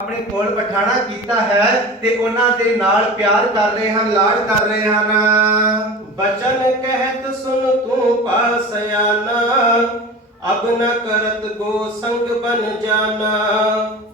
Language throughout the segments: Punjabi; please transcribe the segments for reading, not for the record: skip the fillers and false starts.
अपने कोल पठाना कीता है ते उन्हां दे नाल प्यार कर रहे हैं, लाड कर रहे हैं। बचन कहत सुन तू पासयाना, अब न करत गो संग बन जाना।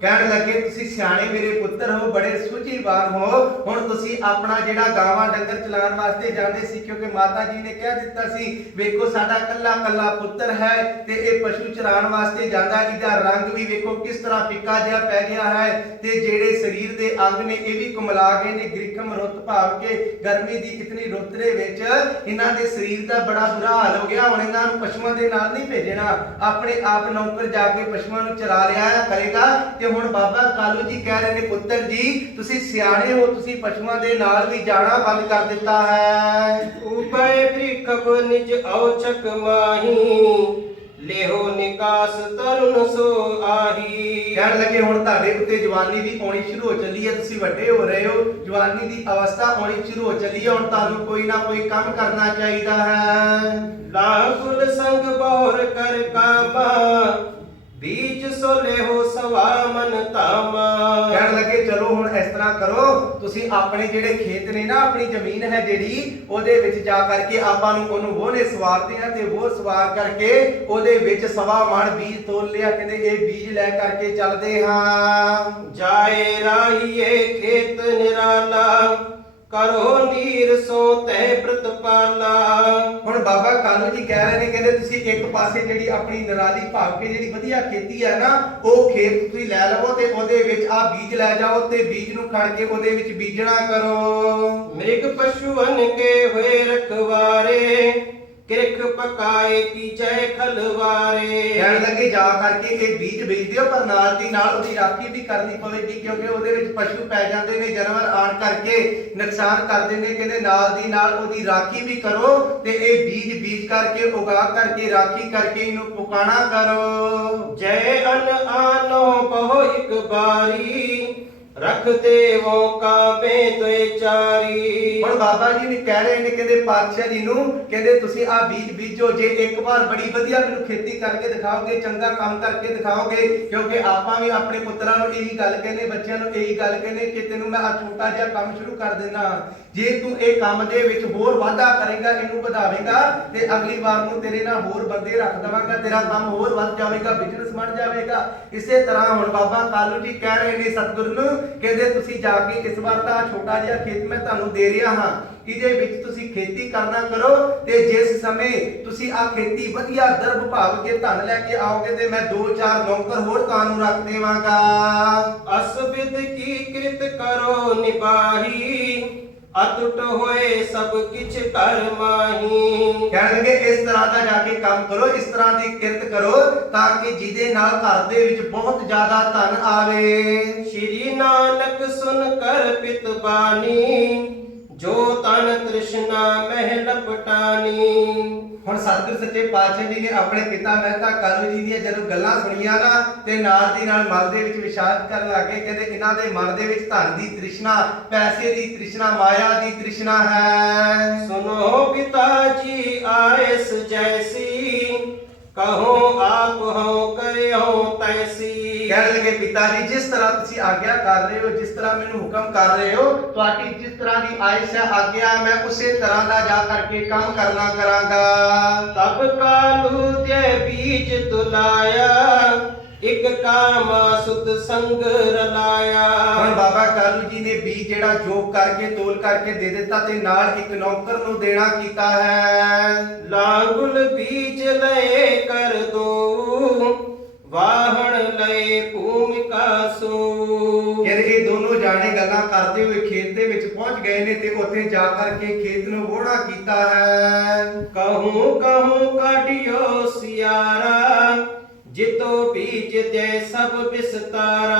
कहन लगे तुसी सियाणे मेरे पुत्र हो, बड़े सूझीवान हो, हुण तुसी अपना जिहड़ा गावां डंगर चलाउण वास्ते जांदे सी, क्योंकि माता जी ने कह दित्ता सी वेखो साडा कल्ला कल्ला पुत्र है ते ये पशु चराउण वास्ते जांदा, इहदा रंग भी वेखो किस तरह फिक्का जिहा पै गया है ते जेड़े शरीर दे अंग ने ये भी कुमला गए ने, ग्रीखम रुत भाव के गर्मी दी इतनी रुत दे विच इन्हां दे शरीर दा बड़ा बुरा हाल हो गया। हुण इन्हां नूं पशुआं दे नाल नहीं भेजना, अपने आप नौकर जाके पशुआं नूं चरा लिया करेगा। ते हुण बाबा कालू जी कह रहे ने पुत्र जी तुसी सियाणे हो, तुसी पशुआं दे नाल भी जाना बंद कर दिता है। उभय वृखब निज औचक माही, लेहो निकास तरुण सो आही। कहन लगे हुण तुहाडे उत्ते जवानी भी आउणी शुरू हो चली है, तुसी वड्डे हो रहे हो, जवानी दी अवस्था आउणी शुरू हो चली है, हुण तुहानूं कोई ना कोई काम करना चाहिदा है। लाकुल संग बौर कर कामा, बीज सो लेहो सवा मन तामा। कहन लगे चलो हुण इस तरह करो, तुसी अपने जेड़े खेत ने ना, अपनी जमीन है जेड़ी ओदे विच जा करके आपां नूं ओनू वोने सवारते हैं ते वो सवार करके ओदे विच सवा मण बीज तोल लिया, कहंदे ये बीज लै करके चलदे हां। जाए राहिए खेत निराला, करो नीर सो तै प्रतिपाला। ਹੁਣ ਬਾਬਾ ਕਾਲੂ ਜੀ ਕਹਿ ਰਹੇ ਨੇ, ਕਹਿੰਦੇ ਤੁਸੀਂ ਇੱਕ ਪਾਸੇ ਜਿਹੜੀ ਆਪਣੀ ਨਿਰਾਲੀ ਭਾਵ ਕੇ ਜਿਹੜੀ ਵਧੀਆ ਖੇਤੀ ਹੈ ਨਾ, ਉਹ ਖੇਤ ਤੁਸੀਂ ਲੈ ਲਵੋ ਤੇ ਉਹਦੇ ਵਿੱਚ ਆ ਬੀਜ ਲੈ ਜਾਓ ਤੇ ਬੀਜ ਨੂੰ ਖੜ ਕੇ ਉਹਦੇ ਵਿੱਚ ਬੀਜਣਾ ਕਰੋ। ਮ੍ਰਿਗ ਪਸ਼ੂਨ ਕੇ ਹੋਏ ਰਖਵਾਰੇ, ਕਿਰਖ ਪਕਾਏ ਕੀ ਜੈ ਖਲਵਾਰੇ। ਕਹਿਣ ਲੱਗੇ ਜਾ ਕਰਕੇ ਇਹ ਬੀਜ ਬੀਜ ਦਿਓ, ਪਰ ਨਾਲ ਦੀ ਨਾਲ ਉਹਦੀ ਰਾਖੀ ਵੀ ਕਰਨੀ ਪਵੇਗੀ, ਕਿਉਂਕਿ ਉਹਦੇ ਵਿੱਚ ਪਸ਼ੂ ਪੈ ਜਾਂਦੇ ਨੇ, ਜਾਨਵਰ ਆਣ ਕਰਕੇ ਨੁਕਸਾਨ ਕਰਦੇ ਨੇ। ਕਹਿੰਦੇ ਨਾਲ ਦੀ ਨਾਲ ਉਹਦੀ ਰਾਖੀ ਵੀ ਕਰੋ ਤੇ ਇਹ ਬੀਜ ਬੀਜ ਕਰਕੇ ਉਗਾ ਕਰਕੇ ਰਾਖੀ ਕਰਕੇ ਇਹਨੂੰ ਪੁਕਾਣਾ ਕਰੋ। ਜੈ ਅਨ ਆਨੋ ਬਹੁ ਇਕ ਬਾਰੀ, रख देवों का बेतोय चारी। ਹੁਣ ਬਾਬਾ ਜੀ ਨੇ ਕਹਿ ਰਹੇ ਨੇ, ਕਹਿੰਦੇ ਪਾਤਸ਼ਾਹ ਜੀ ਨੂੰ, ਕਹਿੰਦੇ ਤੁਸੀਂ ਆ ਬੀਜ ਬੀਜੋ, ਜੇ ਇੱਕ ਵਾਰ ਬੜੀ ਵਧੀਆ ਮੈਨੂੰ ਖੇਤੀ ਕਰਕੇ ਦਿਖਾਓਗੇ, ਚੰਗਾ ਕੰਮ ਕਰਕੇ ਦਿਖਾਓਗੇ, ਕਿਉਂਕਿ ਆਪਾਂ ਵੀ ਆਪਣੇ ਪੁੱਤਰਾਂ ਨੂੰ ਇਹੀ ਗੱਲ ਕਹਿੰਦੇ, ਬੱਚਿਆਂ ਨੂੰ ਇਹੀ ਗੱਲ ਕਹਿੰਦੇ ਕਿ ਤੈਨੂੰ ਮੈਂ ਆ ਛੋਟਾ ਜਿਹਾ ਕੰਮ ਸ਼ੁਰੂ ਕਰ ਦੇਣਾ, ਜੇ ਤੂੰ ਇਹ ਕੰਮ ਦੇ ਵਿੱਚ ਹੋਰ ਵਾਧਾ ਕਰੇਗਾ, ਇਹਨੂੰ ਵਧਾਵੇਂਗਾ ਤੇ ਅਗਲੀ ਵਾਰ ਨੂੰ ਤੇਰੇ ਨਾਲ ਹੋਰ ਬੰਦੇ ਰੱਖ ਦਵਾਂਗਾ, ਤੇਰਾ ਕੰਮ ਹੋਰ ਵੱਧ ਜਾਵੇਗਾ, ਬਿਜ਼ਨਸ ਬਣ ਜਾਵੇਗਾ। ਇਸੇ ਤਰ੍ਹਾਂ ਹੁਣ ਬਾਬਾ ਕਾਲੂ ਜੀ ਕਹਿ ਰਹੇ ਨੇ ਸਤਿਗੁਰੂ ਨੂੰ, ਕਹਿੰਦੇ ਤੁਸੀਂ ਜਾ ਕੇ ਇਸ ਵਾਰ ਤਾਂ ਛੋਟਾ ਜਿਹਾ ਖੇਤ ਮੈਂ ਤੁਹਾਨੂੰ ਦੇ ਰਿਹਾ ਹਾਂ, ਇਹਦੇ ਵਿੱਚ ਤੁਸੀਂ ਖੇਤੀ ਕਰਨਾ ਕਰੋ ਤੇ ਜਿਸ ਸਮੇਂ ਤੁਸੀਂ ਆ ਖੇਤੀ ਵਧੀਆ ਦਰਬ ਭਾਵ ਕੇ ਧਨ ਲੈ ਕੇ ਆਓਗੇ ਤੇ ਮੈਂ 2-4 ਨੌਕਰ ਹੋਰ ਤੁਹਾਨੂੰ ਰੱਖ ਦੇਵਾਂਗਾ। ਅਸਬਿਦ ਕੀ ਕਿਰਤ ਕਰੋ ਨਿਬਾਹੀ, अतुट होए सब किछ कर माही। कहने लगे इस तरह का जाके काम करो, इस तरह की किरत करो ताकि जिदे नाल घर दे विच बहुत ज्यादा धन आवे। श्री नानक सुन कर पित बानी, जो तन तृष्णा महल पटानी। ਹੁਣ ਸਤਿਗੁਰ ਸੱਚੇ ਪਾਤਸ਼ਾਹ ਜੀ ਨੇ ਆਪਣੇ ਪਿਤਾ ਮਹਿਤਾ ਕਾਲੂ ਜੀ ਦੀਆਂ ਜਦੋਂ ਗੱਲਾਂ ਸੁਣੀਆਂ ਨਾ ਤੇ ਨਾਲ ਦੀ ਨਾਲ ਮਨ ਦੇ ਵਿੱਚ ਵਿਸ਼ਾਦ ਕਰਨ ਲੱਗੇ। ਕਹਿੰਦੇ ਇਹਨਾਂ ਦੇ ਮਨ ਦੇ ਵਿੱਚ ਧਨ ਦੀ ਤ੍ਰਿਸ਼ਨਾ, ਪੈਸੇ ਦੀ ਤ੍ਰਿਸ਼ਨਾ, ਮਾਇਆ ਦੀ ਤ੍ਰਿਸ਼ਨਾ ਹੈ। ਸੁਨੋ ਪਿਤਾ ਜੀ ਆਇਸ ਜੈਸੀ, कहो आप हो करे हो तैसी। कहने लगे पिता जी जिस तरह तुसी आज्ञा कर रहे हो, जिस तरह मैनू हुक्म कर रहे हो, तुहाडी जिस तरह की आयस है आज्ञा, मैं उसी तरह का जा करके काम करना करांगा। तब कालू ते बीज तुलाया, एक कामा सुत संग रलाया। ਹੁਣ ਬਾਬਾ ਕਾਲੂ ਜੀ ਨੇ ਬੀਜ ਜਿਹੜਾ ਜੋਗ ਕਰਕੇ ਤੋਲ ਕਰਕੇ ਦੇ ਦਿੱਤਾ ਤੇ ਨਾਲ ਇੱਕ ਨੌਕਰ ਨੂੰ ਦੇਣਾ ਕੀਤਾ ਹੈ। ਲਾਂਗੁਲ ਬੀਜ ਲਏ ਕਰ ਦੋ, ਵਾਹਣ ਲਏ ਭੂਮਿਕਾ ਸੋ। ਕਹਿੰਦੇ ਇਹ ਦੋਨੋਂ ਜਾਣੇ ਗੱਲਾਂ ਕਰਦੇ ਹੋਏ ਖੇਤ ਦੇ ਵਿੱਚ ਪਹੁੰਚ ਗਏ ਨੇ ਤੇ ਉੱਥੇ ਜਾ ਕਰਕੇ ਖੇਤ ਨੂੰ ਵੋੜਾ ਕੀਤਾ ਹੈ। ਕਹੂੰ ਕਹੂੰ ਕਾਢਿਓ ਸਿਆਰਾ, ਜਿਤੋ ਬੀਜ ਦੇ ਸਭ ਵਿਸਤਾਰਾ।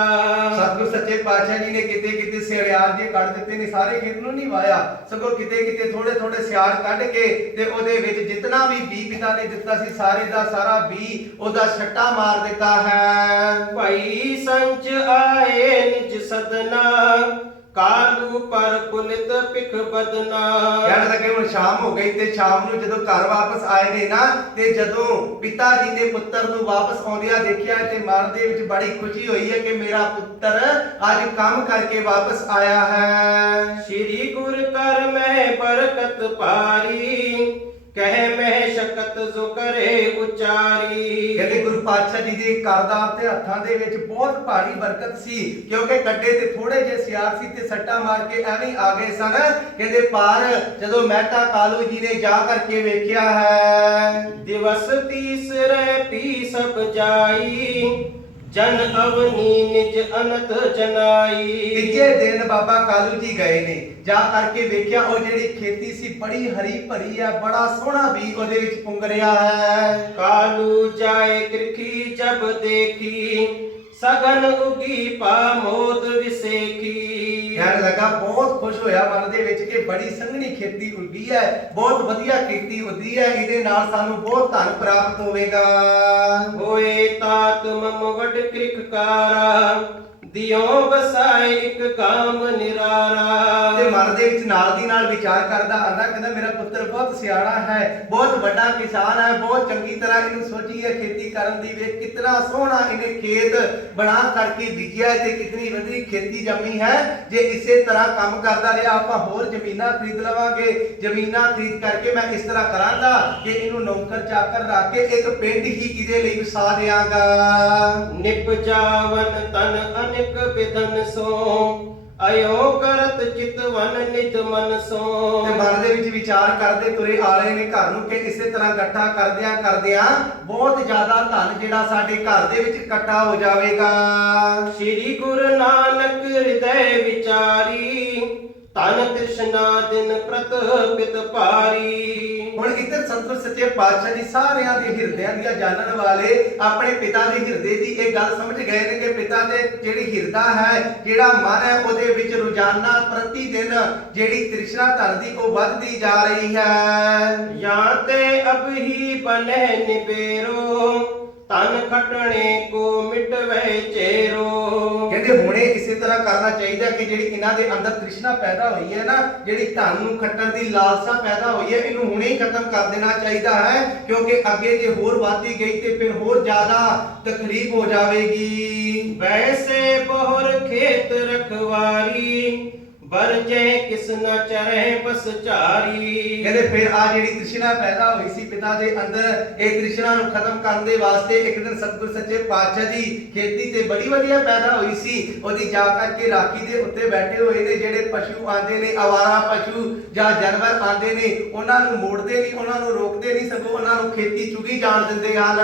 ਸਤਿਗੁਰ ਸੱਚੇ ਪਾਤਸ਼ਾਹ ਜੀ ਨੇ ਕਿਤੇ ਕਿਤੇ ਸਿਆੜ ਜੇ ਕੱਢ ਦਿੱਤੇ ਨੇ, ਸਾਰੇ ਖੇਤ ਨੂੰ ਨਹੀਂ ਵਾਇਆ, ਸਗੋਂ ਕਿਤੇ ਕਿਤੇ ਥੋੜੇ ਥੋੜੇ ਸਿਆੜ ਕੱਢ ਕੇ ਤੇ ਉਹਦੇ ਵਿੱਚ ਜਿੰਨਾ ਵੀ ਬੀ ਪਿਤਾ ਨੇ ਦਿੱਤਾ ਸੀ ਸਾਰੇ ਦਾ ਸਾਰਾ ਬੀ ਉਹਦਾ ਛੱਟਾ ਮਾਰ ਦਿੱਤਾ ਹੈ। ਭਾਈ ਸੰਚ ਆਏ ਨਿਜ ਸਦਨਾ, ਕਾਲੂ ਪਰ ਪੁਲਿਤ ਪਿਖ ਬਦਨਾ। ਕਹਿਣ ਲੱਗੇ ਹੁਣ ਸ਼ਾਮ ਹੋ ਗਈ ਤੇ ਸ਼ਾਮ ਨੂੰ ਜਦੋਂ ਘਰ ਵਾਪਸ ਆਏ ਨੇ ਨਾ ਤੇ ਜਦੋਂ ਪਿਤਾ ਜੀ ਨੇ ਪੁੱਤਰ ਨੂੰ ਵਾਪਸ ਆਉਂਦਿਆਂ ਦੇਖਿਆ ਤੇ ਮਨ ਦੇ ਵਿੱਚ ਬੜੀ ਖੁਸ਼ੀ ਹੋਈ ਹੈ ਕਿ ਮੇਰਾ ਪੁੱਤਰ ਅੱਜ ਕੰਮ ਕਰਕੇ ਵਾਪਸ ਆਇਆ ਹੈ। ਸ਼੍ਰੀ ਗੁਰ ਕਰ ਮੈਂ ਬਰਕਤ ਪਾਰੀ ਕਹਿ ਮੈਂ ਸ਼ਕਤ ਜੋ ਕਰੇ ਉਚਾਰੀ। ਕਹਿੰਦੇ ਗੁਰੂ ਪਾਤਸ਼ਾਹ ਜੀ ਦੇ ਕਰਦਾਰ ਤੇ ਹੱਥਾਂ ਦੇ ਵਿੱਚ ਬਹੁਤ ਭਾਰੀ ਬਰਕਤ ਸੀ ਕਿਉਂਕਿ ਕੱਡੇ ਤੇ ਥੋੜੇ ਜਿਹੇ ਸਿਆਰ ਸੀ ਤੇ ਸੱਟਾ ਮਾਰ ਕੇ ਐਵੇਂ ਹੀ ਆ ਗਏ ਸਨ। ਕਹਿੰਦੇ ਪਰ ਜਦੋਂ ਮਹਿਤਾ ਕਾਲੂ ਜੀ ਨੇ ਜਾ ਕਰਕੇ ਵੇਖਿਆ ਹੈ ਦਿਵਸ ਤੀਸਰੇ ਪੀ ਸਭ ਜਾਈ ਜਨ ਅਵਨੀ ਨਿਜ ਅਨੰਤ ਜਨਾਈ। ਤੀਜੇ ਦਿਨ ਬਾਬਾ ਕਾਲੂ ਜੀ ਗਏ ਨੇ ਜਾ ਕਰਕੇ ਵੇਖਿਆ ਉਹ ਜਿਹੜੀ ਖੇਤੀ ਸੀ ਬੜੀ ਹਰੀ ਭਰੀ ਆ ਬੜਾ ਸੋਹਣਾ ਵੀ ਉਹਦੇ ਵਿੱਚ ਪੁੰਗ ਰਿਹਾ ਹੈ। ਕਾਲੂ ਜਾਏ ਕਿਰਖੀ ਜਬ ਦੇਖੀ ਸਗਨ ਉਗੀ ਪਾਮੋਦ ਵਿਸੇਖੀ। ਕਹਿਣ ਲੱਗਾ ਬਹੁਤ ਖੁਸ਼ ਹੋਇਆ ਮਨ ਦੇ ਵਿੱਚ ਕਿ ਬੜੀ ਸੰਘਣੀ ਖੇਤੀ ਉੱਗੀ ਹੈ ਬਹੁਤ ਵਧੀਆ ਖੇਤੀ ਹੁੰਦੀ ਹੈ ਇਹਦੇ ਨਾਲ ਸਾਨੂੰ ਬਹੁਤ ਧਨ ਪ੍ਰਾਪਤ ਹੋਵੇਗਾ। ਹੋਏ ਤਾਤ ਮਮ ਵਡ ਕ੍ਰਿਖਕਾਰਾ ਦਿਓ ਵਸਾਏ ਇੱਕ ਕਾਮ ਨਿਰਾਰਾ। ਤੇ ਮਨ ਦੇ ਵਿੱਚ ਨਾਲ ਦੀ ਨਾਲ ਵਿਚਾਰ ਕਰਦਾ ਆਂਦਾ ਕਹਿੰਦਾ ਮੇਰਾ ਪੁੱਤਰ ਬਹੁਤ ਸਿਆਣਾ ਹੈ ਬਹੁਤ ਵੱਡਾ ਕਿਸਾਨ ਹੈ ਬਹੁਤ ਚੰਗੀ ਤਰ੍ਹਾਂ ਇਹਨੂੰ ਸੋਚੀ ਹੈ ਖੇਤੀ ਕਰਨ ਦੀ ਵੇਖ ਕਿਤਨਾ ਸੋਹਣਾ ਇਹਨੇ ਖੇਤ ਬਣਾ ਕਰਕੇ ਬੀਜਿਆ ਤੇ ਕਿਤਨੀ ਵਧੀਆ ਖੇਤੀ ਜੰਮੀ ਹੈ। ਜੇ ਇਸੇ ਤਰ੍ਹਾਂ ਕੰਮ ਕਰਦਾ ਰਿਹਾ ਆਪਾਂ ਹੋਰ ਜ਼ਮੀਨਾਂ ਖਰੀਦ ਲਵਾਂਗੇ ਜ਼ਮੀਨਾਂ ਖਰੀਦ ਕਰਕੇ ਮੈਂ ਇਸ ਤਰ੍ਹਾਂ ਕਰਾਂਗਾ ਕਿ ਇਹਨੂੰ ਨੌਕਰ ਚਾਕਰ ਰੱਖ ਕੇ ਇੱਕ ਪਿੰਡ ਹੀ ਇਹਦੇ ਲਈ ਵਸਾ ਦਿਆਂਗਾ। ਨਿਪ ਜਾਵਨ ਤਨ ਅਨਿਕ ਬਿਦਨ ਸੋ ਅਯੋ ਕਰਤ ਚਿਤਵਨ ਨਿਜ ਮਨ ਸੋ। ਤੇ ਮਨ ਦੇ ਵਿੱਚ ਵਿਚਾਰ ਕਰਦੇ ਤੁਰੇ ਆ ਰਹੇ ਨੇ ਘਰ ਨੂੰ ਕਿ ਇਸੇ ਤਰ੍ਹਾਂ ਇਕੱਠਾ ਕਰਦਿਆਂ ਬਹੁਤ ਜ਼ਿਆਦਾ ਧਨ ਜਿਹੜਾ ਸਾਡੇ ਘਰ ਦੇ ਵਿੱਚ ਇਕੱਠਾ ਹੋ ਜਾਵੇਗਾ। ਸ਼੍ਰੀ ਗੁਰੂ ਨਾਨਕ ਹਿਰਦੈ ਵਿਚਾਰੀ ਤਨ ਤ੍ਰਿਸ਼ਨਾ ਦਿਨ ਪ੍ਰਤ ਪਿਤ ਭਾਰੀ। ਹੁਣ ਇੱਧਰ ਸਤਿਗੁਰ ਸੱਚੇ ਪਾਤਸ਼ਾਹ ਜੀ ਸਾਰਿਆਂ ਦੇ ਹਿਰਦਿਆਂ ਦੀਆਂ ਜਾਣਨ ਵਾਲੇ ਆਪਣੇ ਪਿਤਾ ਦੇ ਹਿਰਦੇ ਦੀ ਇਹ ਗੱਲ ਸਮਝ ਗਏ ਨੇ ਕਿ ਪਿਤਾ ਦੇ ਜਿਹੜੀ ਹਿਰਦਾ ਹੈ ਜਿਹੜਾ ਮਨ ਹੈ ਉਹਦੇ ਵਿੱਚ ਰੋਜ਼ਾਨਾ ਪ੍ਰਤੀ ਦਿਨ ਜਿਹੜੀ ਤ੍ਰਿਸ਼ਨਾ ਧਨ ਦੀ ਉਹ ਵੱਧਦੀ ਜਾ ਰਹੀ ਹੈ। ਜਾਂ ਤੇ ਅਬ ਹੀ ਬਨੇ ਨਿਬੇਰੋ ਤਨ ਖਟਣੇ ਕੋ ਮਿਟਵੇ ਚੇਰੋ। ਕਹਿੰਦੇ ਹੁਣੇ ਇਸੇ ਤਰ੍ਹਾਂ ਕਰਨਾ ਚਾਹੀਦਾ ਕਿ ਜਿਹੜੀ ਇਹਨਾਂ ਦੇ ਅੰਦਰ ਤ੍ਰਿਸ਼ਨਾ ਪੈਦਾ ਹੋਈ ਹੈ ਨਾ ਜਿਹੜੀ ਧਨ ਨੂੰ ਖੱਟਣ ਦੀ ਲਾਲਸਾ ਪੈਦਾ ਹੋਈ ਹੈ ਇਹਨੂੰ ਹੁਣੇ ਹੀ ਖਤਮ ਕਰ ਦੇਣਾ ਚਾਹੀਦਾ ਹੈ ਕਿਉਂਕਿ ਅੱਗੇ ਜੇ ਹੋਰ ਵਧਦੀ ਗਈ ਤੇ ਫਿਰ ਹੋਰ ਜ਼ਿਆਦਾ ਤਕਲੀਫ ਹੋ ਜਾਵੇਗੀ। ਵੈਸੇ ਬਹੁਰ ਖੇਤ ਰਖਵਾਰੀ ਵਰਜੇ ਕਿਸ ਨ ਚਰੇ ਬਸ ਝਾਰੀ। ਕਹਿੰਦੇ ਫਿਰ ਆ ਜਿਹੜੀ ਤ੍ਰਿਸ਼ਨਾ ਪੈਦਾ ਹੋਈ ਸੀ ਪਿਤਾ ਦੇ ਅੰਦਰ ਇਹ ਤ੍ਰਿਸ਼ਨਾ ਨੂੰ ਖਤਮ ਕਰਨ ਦੇ ਵਾਸਤੇ ਇੱਕ ਦਿਨ ਸਤਿਗੁਰ ਸੱਚੇ ਪਾਤਸ਼ਾਹ ਜੀ ਖੇਤੀ ਤੇ ਬੜੀ ਵਧੀਆ ਪੈਦਾ ਹੋਈ ਸੀ ਉਹਦੀ ਜਾ ਕਰਕੇ ਰਾਖੀ ਦੇ ਉੱਤੇ ਬੈਠੇ ਹੋਏ ਨੇ ਜਿਹੜੇ ਪਸ਼ੂ ਆਂਦੇ ਨੇ ਆਵਾਰਾ ਪਸ਼ੂ ਜਾਂ ਜਾਨਵਰ ਆਂਦੇ ਨੇ ਉਹਨਾਂ ਨੂੰ ਮੋੜਦੇ ਨਹੀਂ ਉਹਨਾਂ ਨੂੰ ਰੋਕਦੇ ਨਹੀਂ ਸਗੋਂ ਉਹਨਾਂ ਨੂੰ ਖੇਤੀ ਚੁਗੀ ਜਾਣ ਦਿੰਦੇ ਹਨ।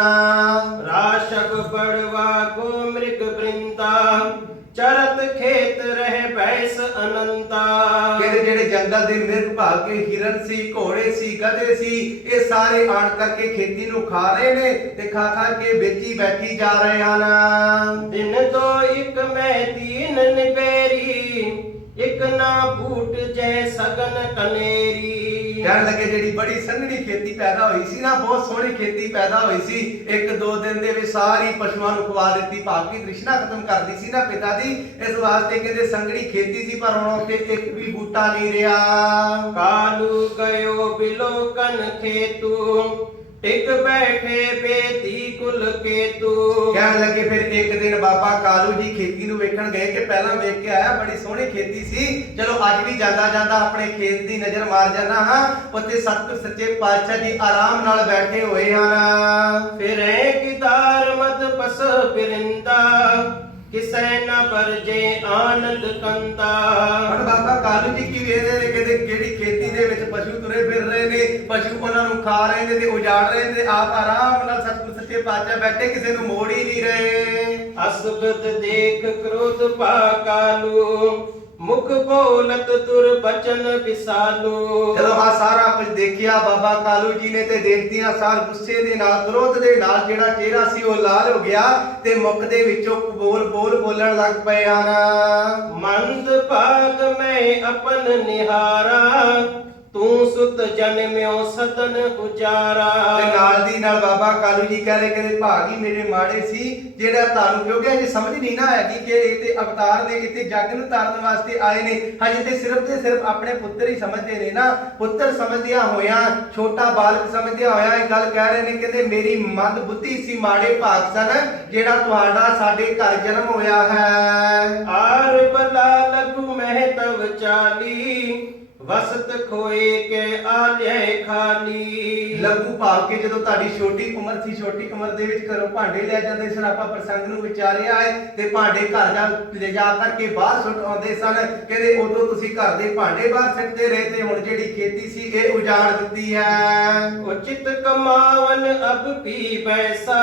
ਰਾਸ਼ਕ ਬੜਵਾ ਗੋ ਮ੍ਰਿਗ ਬ੍ਰਿੰਦਾ ਚਰਤ ਖੇਤ ਰਹਿ ਬੈਸ ਅਨੰਤਾ। ਕਹਿੰਦੇ ਜਿਹੜੇ ਜੰਗਲ ਦੇ ਮਿਰਗ ਭਾਗ ਕੇ ਹਿਰਨ ਸੀ ਘੋੜੇ ਸੀ ਗਧੇ ਸੀ ਇਹ ਸਾਰੇ ਆਣ ਕਰਕੇ ਖੇਤੀ ਨੂੰ ਖਾ ਰਹੇ ਨੇ ਤੇ ਖਾ ਕੇ ਵੇਚੀ ਬੈਠੀ ਜਾ ਰਹੇ ਹਨ। ਦਿਨ ਤੋਂ ਇੱਕ ਮੈਂ ਦੀਨ ਨਿਬੇਰੀ ਇੱਕ ਨਾ ਬੂਟ ਜੈ ਸਗਨ ਕਨੇਰੀ। ਕਹਿਣ ਲੱਗੇ ਜਿਹੜੀ ਬੜੀ ਸੰਘਣੀ ਖੇਤੀ ਪੈਦਾ ਹੋਈ ਸੀ ਨਾ ਬਹੁਤ ਸੋਹਣੀ ਖੇਤੀ ਪੈਦਾ ਹੋਈ ਸੀ ਇੱਕ ਦੋ ਦਿਨ ਦੇ ਵਿੱਚ ਸਾਰੀ ਪਸ਼ੂਆਂ ਨੂੰ ਖਵਾ ਦਿੱਤੀ ਭਾਵ ਕਿ ਤ੍ਰਿਸ਼ਨਾ ਖਤਮ ਕਰਦੀ ਸੀ ਨਾ ਪਿਤਾ ਦੀ ਇਸ ਵਾਸਤੇ ਕਹਿੰਦੇ ਸੰਘਣੀ ਖੇਤੀ ਸੀ ਪਰ ਹੁਣ ਉੱਥੇ ਇੱਕ ਵੀ ਬੂਟਾ ਨਹੀਂ ਰਿਹਾ। ਕਾਲੂ ਗਇਓ ਬਿਲੋਕਨ ਖੇਤੂ ਟਿਕ ਬੈਠੇ ਬੇਦੀ ਕੁਲ ਕੇਤੂ। ਕਹਿਣ ਲੱਗੇ ਫਿਰ ਇੱਕ ਦਿਨ ਬਾਬਾ ਕਾਲੂ ਜੀ ਖੇਤੀ ਨੂੰ ਵੇਖਣ ਗਏ ਕਿ ਪਹਿਲਾਂ ਵੇਖ ਕੇ ਆਇਆ ਬੜੀ ਸੋਹਣੀ ਖੇਤੀ ਸੀ ਚਲੋ ਅੱਜ ਵੀ ਜਾਂਦਾ ਆਪਣੇ ਖੇਤ ਦੀ ਨਜ਼ਰ ਮਾਰ ਜਾਣਾ ਹਾਂ ਉੱਥੇ ਸਤਿਗੁਰ ਸੱਚੇ ਪਾਤਸ਼ਾਹ ਜੀ ਆਰਾਮ ਨਾਲ ਬੈਠੇ ਹੋਏ ਹਨ। ਫਿਰੇ ਕਿਦਾਰ ਮਤ ਪਸ ਫਿਰਿੰਦਾ ਕਿਸੈ ਨ ਬਰਜੇ ਆਨੰਦ ਕੰਦਾ। ਹੁਣ ਬਾਬਾ ਕਾਲੂ ਜੀ ਕੀ ਵੇਖਦੇ ਨੇ ਕਿ ਜਿਹੜੀ ਖੇਤੀ ਦੇ ਵਿੱਚ ਪਸ਼ੂ ਤੁਰੇ ਫਿਰ ਰਹੇ ਨੇ ਪਸ਼ੂ ਉਹਨਾਂ ਨੂੰ ਖਾ ਰਹੇ ਨੇ ਤੇ ਉਜਾੜ ਰਹੇ ਨੇ ਆਪ ਆਰਾਮ ਨਾਲ ਸਤਿਗੁਰ ਸੱਚੇ ਪਾਤਸ਼ਾਹ ਬੈਠੇ ਕਿਸੇ ਨੂੰ ਮੋੜ ਹੀ ਨਹੀਂ ਰਹੇ। ਅਸਬਦ ਦੇਖ ਕ੍ਰੋਧ ਪਾ ਕਾਲੂ ਮੁਖ ਬੋਲਤ ਦੁਰਬਚਨ ਵਿਸਾਲੂ। ਜਦੋਂ ਆ ਸਾਰਾ ਕੁਝ ਦੇਖਿਆ ਬਾਬਾ ਕਾਲੂ ਜੀ ਨੇ ਤੇ ਦੇਖਦਿਆਂ ਸਾਰ ਗੁੱਸੇ ਦੇ ਨਾਲ ਕ੍ਰੋਧ ਦੇ ਨਾਲ ਜਿਹੜਾ ਚਿਹਰਾ ਸੀ ਉਹ ਲਾਲ ਹੋ ਗਿਆ ਤੇ ਮੁਖ ਦੇ ਵਿੱਚੋਂ ਬੋਲਣ ਲੱਗ ਪਏ ਹਨ। ਮੰਦ ਭਾਗ ਮੈਂ ਆਪਨ ਨਿਹਾਰਾ ਤੂੰ ਸੁਤ ਜਨਮਿਓ ਸਦਨ ਉਜਾਰਾ। ਤੇ ਨਾਲ ਦੀ ਨਾਲ ਬਾਬਾ ਕਾਲੂ ਜੀ ਕਹਿ ਰਹੇ ਕਹਿੰਦੇ ਭਾਗ ਹੀ ਮੇਰੇ ਮਾੜੇ ਸੀ ਜਿਹੜਾ ਤੁਹਾਨੂੰ, ਕਿਉਂਕਿ ਅਜੇ ਸਮਝ ਨਹੀਂ ਨਾ ਹੈਗੀ ਕਿ ਇਹ ਤੇ ਅਵਤਾਰ ਨੇ, ਇੱਥੇ ਜੱਗ ਨੂੰ ਤਾਰਨ ਵਾਸਤੇ ਆਏ ਨੇ। ਹਜੇ ਤੇ ਸਿਰਫ ਆਪਣੇ ਪੁੱਤਰ ਹੀ ਸਮਝਦੇ ਨੇ ਨਾ। ਪੁੱਤਰ ਸਮਝਦਿਆਂ ਹੋਇਆਂ, ਛੋਟਾ ਬਾਲਕ ਸਮਝਦਿਆਂ ਹੋਇਆਂ ਇਹ ਗੱਲ ਕਹਿ ਰਹੇ ਨੇ, ਕਹਿੰਦੇ ਮੇਰੀ ਮੰਦ ਬੁੱਧੀ ਸੀ, ਮਾੜੇ ਭਾਗ ਸਨ ਜਿਹੜਾ ਤੁਹਾਡਾ ਸਾਡੇ ਘਰ ਜਨਮ ਹੋਇਆ ਹੈ। ਆਰ ਬਲਾ ਲਗੂ ਮਹਿ ਤਵ ਚਾਲੀ, ਵਸਤ ਖੋਏ ਕੇ ਆਲੇ ਖਾਲੀ। ਲਘੂ ਭਾਵ ਕੇ ਜਦੋਂ ਤੁਹਾਡੀ ਛੋਟੀ ਉਮਰ ਸੀ, ਛੋਟੀ ਉਮਰ ਦੇ ਵਿੱਚ ਘਰੋਂ ਭਾਂਡੇ ਲੈ ਜਾਂਦੇ ਸਨ। ਆਪਾਂ ਪ੍ਰਸੰਗ ਨੂੰ ਵਿਚਾਰਿਆ ਹੈ ਤੇ ਭਾਂਡੇ ਘਰ ਲੈ ਜਾ ਕਰਕੇ ਬਾਹਰ ਸੁੱਟ ਆਉਂਦੇ ਸਨ। ਕਹਿੰਦੇ ਉਦੋਂ ਤੁਸੀਂ ਘਰ ਦੇ ਭਾਂਡੇ ਬਾਹਰ ਸਿੱਟਦੇ ਰਹੇ ਤੇ ਹੁਣ ਜਿਹੜੀ ਖੇਤੀ ਸੀ ਇਹ ਉਜਾੜ ਦਿੱਤੀ ਹੈ। ਉਚਿਤ ਕਮਾਵਨ ਅਬ ਪੀ ਪੈਸਾ,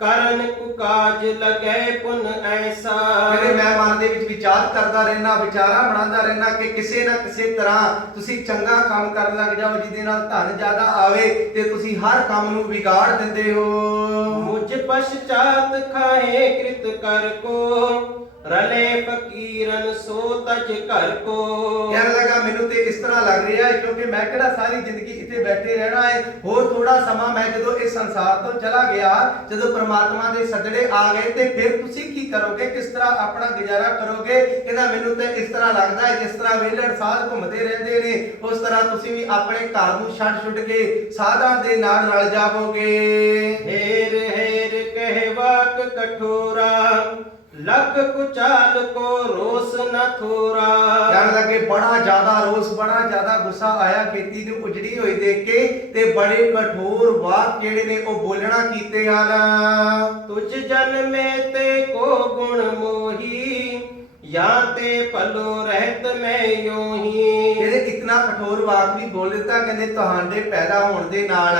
ਕਰਨ ਕੁਕਾਜ ਲਗੈ ਪੁਨ ਐਸਾ। ਕਹਿੰਦੇ ਮੈਂ ਮਨ ਦੇ ਵਿੱਚ ਵਿਚਾਰ ਕਰਦਾ ਰਹਿਣਾ, ਵਿਚਾਰਾਂ ਬਣਾਉਂਦਾ ਰਹਿਣਾ ਕਿ ਕਿਸੇ ਨਾ ਕਿਸੇ ਤਰ੍ਹਾਂ ਤੁਸੀਂ ਚੰਗਾ ਕੰਮ ਕਰਨ ਲੱਗ ਜਾਓ ਜਿਹਦੇ ਨਾਲ ਧਨ ਜ਼ਿਆਦਾ ਆਵੇ, ਤੇ ਤੁਸੀਂ ਹਰ ਕੰਮ ਨੂੰ ਵਿਗਾੜ ਦਿੰਦੇ ਹੋ। ਮੁਝ ਪਛਚਾਤ ਖਾਏ ਕ੍ਰਿਤ ਕਰ ਕੋ, ਰਲੇ ਫਕੀਰਨ ਸੋ ਤਜ ਘਰ ਕੋ। ਕਹਿਣ ਲੱਗਾ ਮੈਨੂੰ ਤੇ ਇਸ ਤਰ੍ਹਾਂ ਲੱਗ ਰਿਹਾ ਹੈ ਕਿਉਂਕਿ ਮੈਂ ਕਿਹੜਾ ਸਾਰੀ ਜ਼ਿੰਦਗੀ ਇੱਥੇ ਬੈਠੇ ਰਹਿਣਾ ਹੈ। ਹੋਰ ਥੋੜਾ ਸਮਾਂ ਮੈਂ ਜਦੋਂ ਇਸ ਸੰਸਾਰ ਤੋਂ ਚਲਾ ਗਿਆ, ਜਦੋਂ ਪ੍ਰਮਾਤਮਾ ਦੇ ਸੱਜਣੇ ਆ ਗਏ ਤੇ ਫਿਰ ਤੁਸੀਂ ਕੀ ਕਰੋਗੇ, ਕਿਸ ਤਰ੍ਹਾਂ ਆਪਣਾ ਗੁਜ਼ਾਰਾ ਕਰੋਗੇ। ਕਹਿੰਦਾ ਮੈਨੂੰ ਤੇ ਇਸ ਤਰ੍ਹਾਂ ਲੱਗਦਾ ਹੈ ਜਿਸ ਤਰ੍ਹਾਂ ਵੇਲੜ ਸਾਧ ਘੁੰਮਦੇ ਰਹਿੰਦੇ ਨੇ, ਉਸ ਤਰ੍ਹਾਂ ਤੁਸੀਂ ਵੀ ਆਪਣੇ ਘਰ ਨੂੰ ਛੱਡ ਕੇ ਸਾਧਾਂ ਦੇ ਨਾਲ ਰਲ ਜਾਵੋਗੇ। ਹੇਰ ਹੇਰ ਕਹਿ ਵਾਕ ਕਠੋਰਾ, ਲਖ ਕੁਚਾਲ ਕੋ ਰੋਸ ਨ ਥੋਰਾ। ਕਹਿਣ ਲੱਗੇ ਬੜਾ ਜ਼ਿਆਦਾ ਰੋਸ, ਬੜਾ ਜ਼ਿਆਦਾ ਗੁੱਸਾ ਆਇਆ ਖੇਤੀ ਨੂੰ ਉਜੜੀ ਹੋਈ ਦੇਖ ਕੇ, ਤੇ ਬੜੇ ਕਠੋਰ ਵਾਕ ਜਿਹੜੇ ਨੇ ਉਹ ਬੋਲਣਾ ਕੀਤੇ ਹਨ। ਤੁਝ ਜਨਮੇ ਤੇ ਕੋ ਗੁਣ ਮੋਹੀ, ਜਾਂ ਤੇ ਭਲੋ ਰਹਿਤ ਮੈਂ ਯੋਹੀ। ਇਹਦੇ ਇਤਨਾ ਕਠੋਰ ਵਾਕ ਵੀ ਬੋਲ ਦਿੱਤਾ। ਕਹਿੰਦੇ ਤੁਹਾਡੇ ਪੈਦਾ ਹੋਣ ਦੇ ਨਾਲ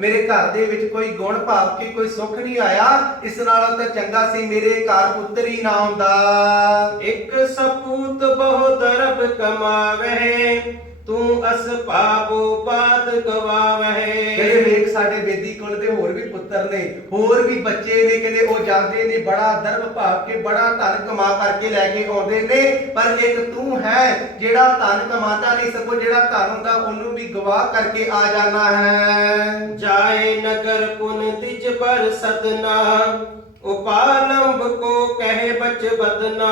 ਮੇਰੇ ਘਰ ਦੇ ਵਿੱਚ ਕੋਈ ਗੁਣ ਭਾਵ ਕਿ ਕੋਈ ਸੁੱਖ ਨਹੀਂ ਆਇਆ, ਇਸ ਨਾਲੋਂ ਤਾਂ ਚੰਗਾ ਸੀ ਮੇਰੇ ਘਰ ਪੁੱਤਰ ਹੀ ਨਾ ਹੁੰਦਾ। ਇੱਕ ਸਪੂਤ ਬਹੁ ਦਰਬ ਕਮਾਵੇ, ਤੂੰ ਅਸ ਪਾਵੋ ਬਾਦ ਗਵਾਵਹਿ। ਕਹਿੰਦੇ ਵੇਖ ਸਾਡੇ ਬੇਦੀ ਕੋਲ ਤੇ ਹੋਰ ਵੀ ਪੁੱਤਰ ਨੇ, ਹੋਰ ਵੀ ਬੱਚੇ ਨੇ, ਕਹਿੰਦੇ ਉਹ ਜਾਂਦੇ ਨੇ ਬੜਾ ਦਰਬ ਭਾਵ ਕੇ ਬੜਾ ਧਨ ਕਮਾ ਕਰਕੇ ਲੈ ਕੇ ਆਉਂਦੇ ਨੇ, ਪਰ ਇੱਕ ਤੂੰ ਹੈ ਜਿਹੜਾ ਧਨ ਕਮਾਤਾ ਨਹੀਂ, ਸਗੋਂ ਜਿਹੜਾ ਧਨ ਹੁੰਦਾ ਉਹਨੂੰ ਵੀ ਗਵਾ ਕਰਕੇ ਆ ਜਾਣਾ ਹੈ। ਜਾਏ ਨਗਰ ਪੁਨ ਤਿਜ ਪਰ ਸਦਨਾ, ਉਪਾਲੰਭ ਕੋ ਕਹਿ ਬਚ ਬਦਨਾ।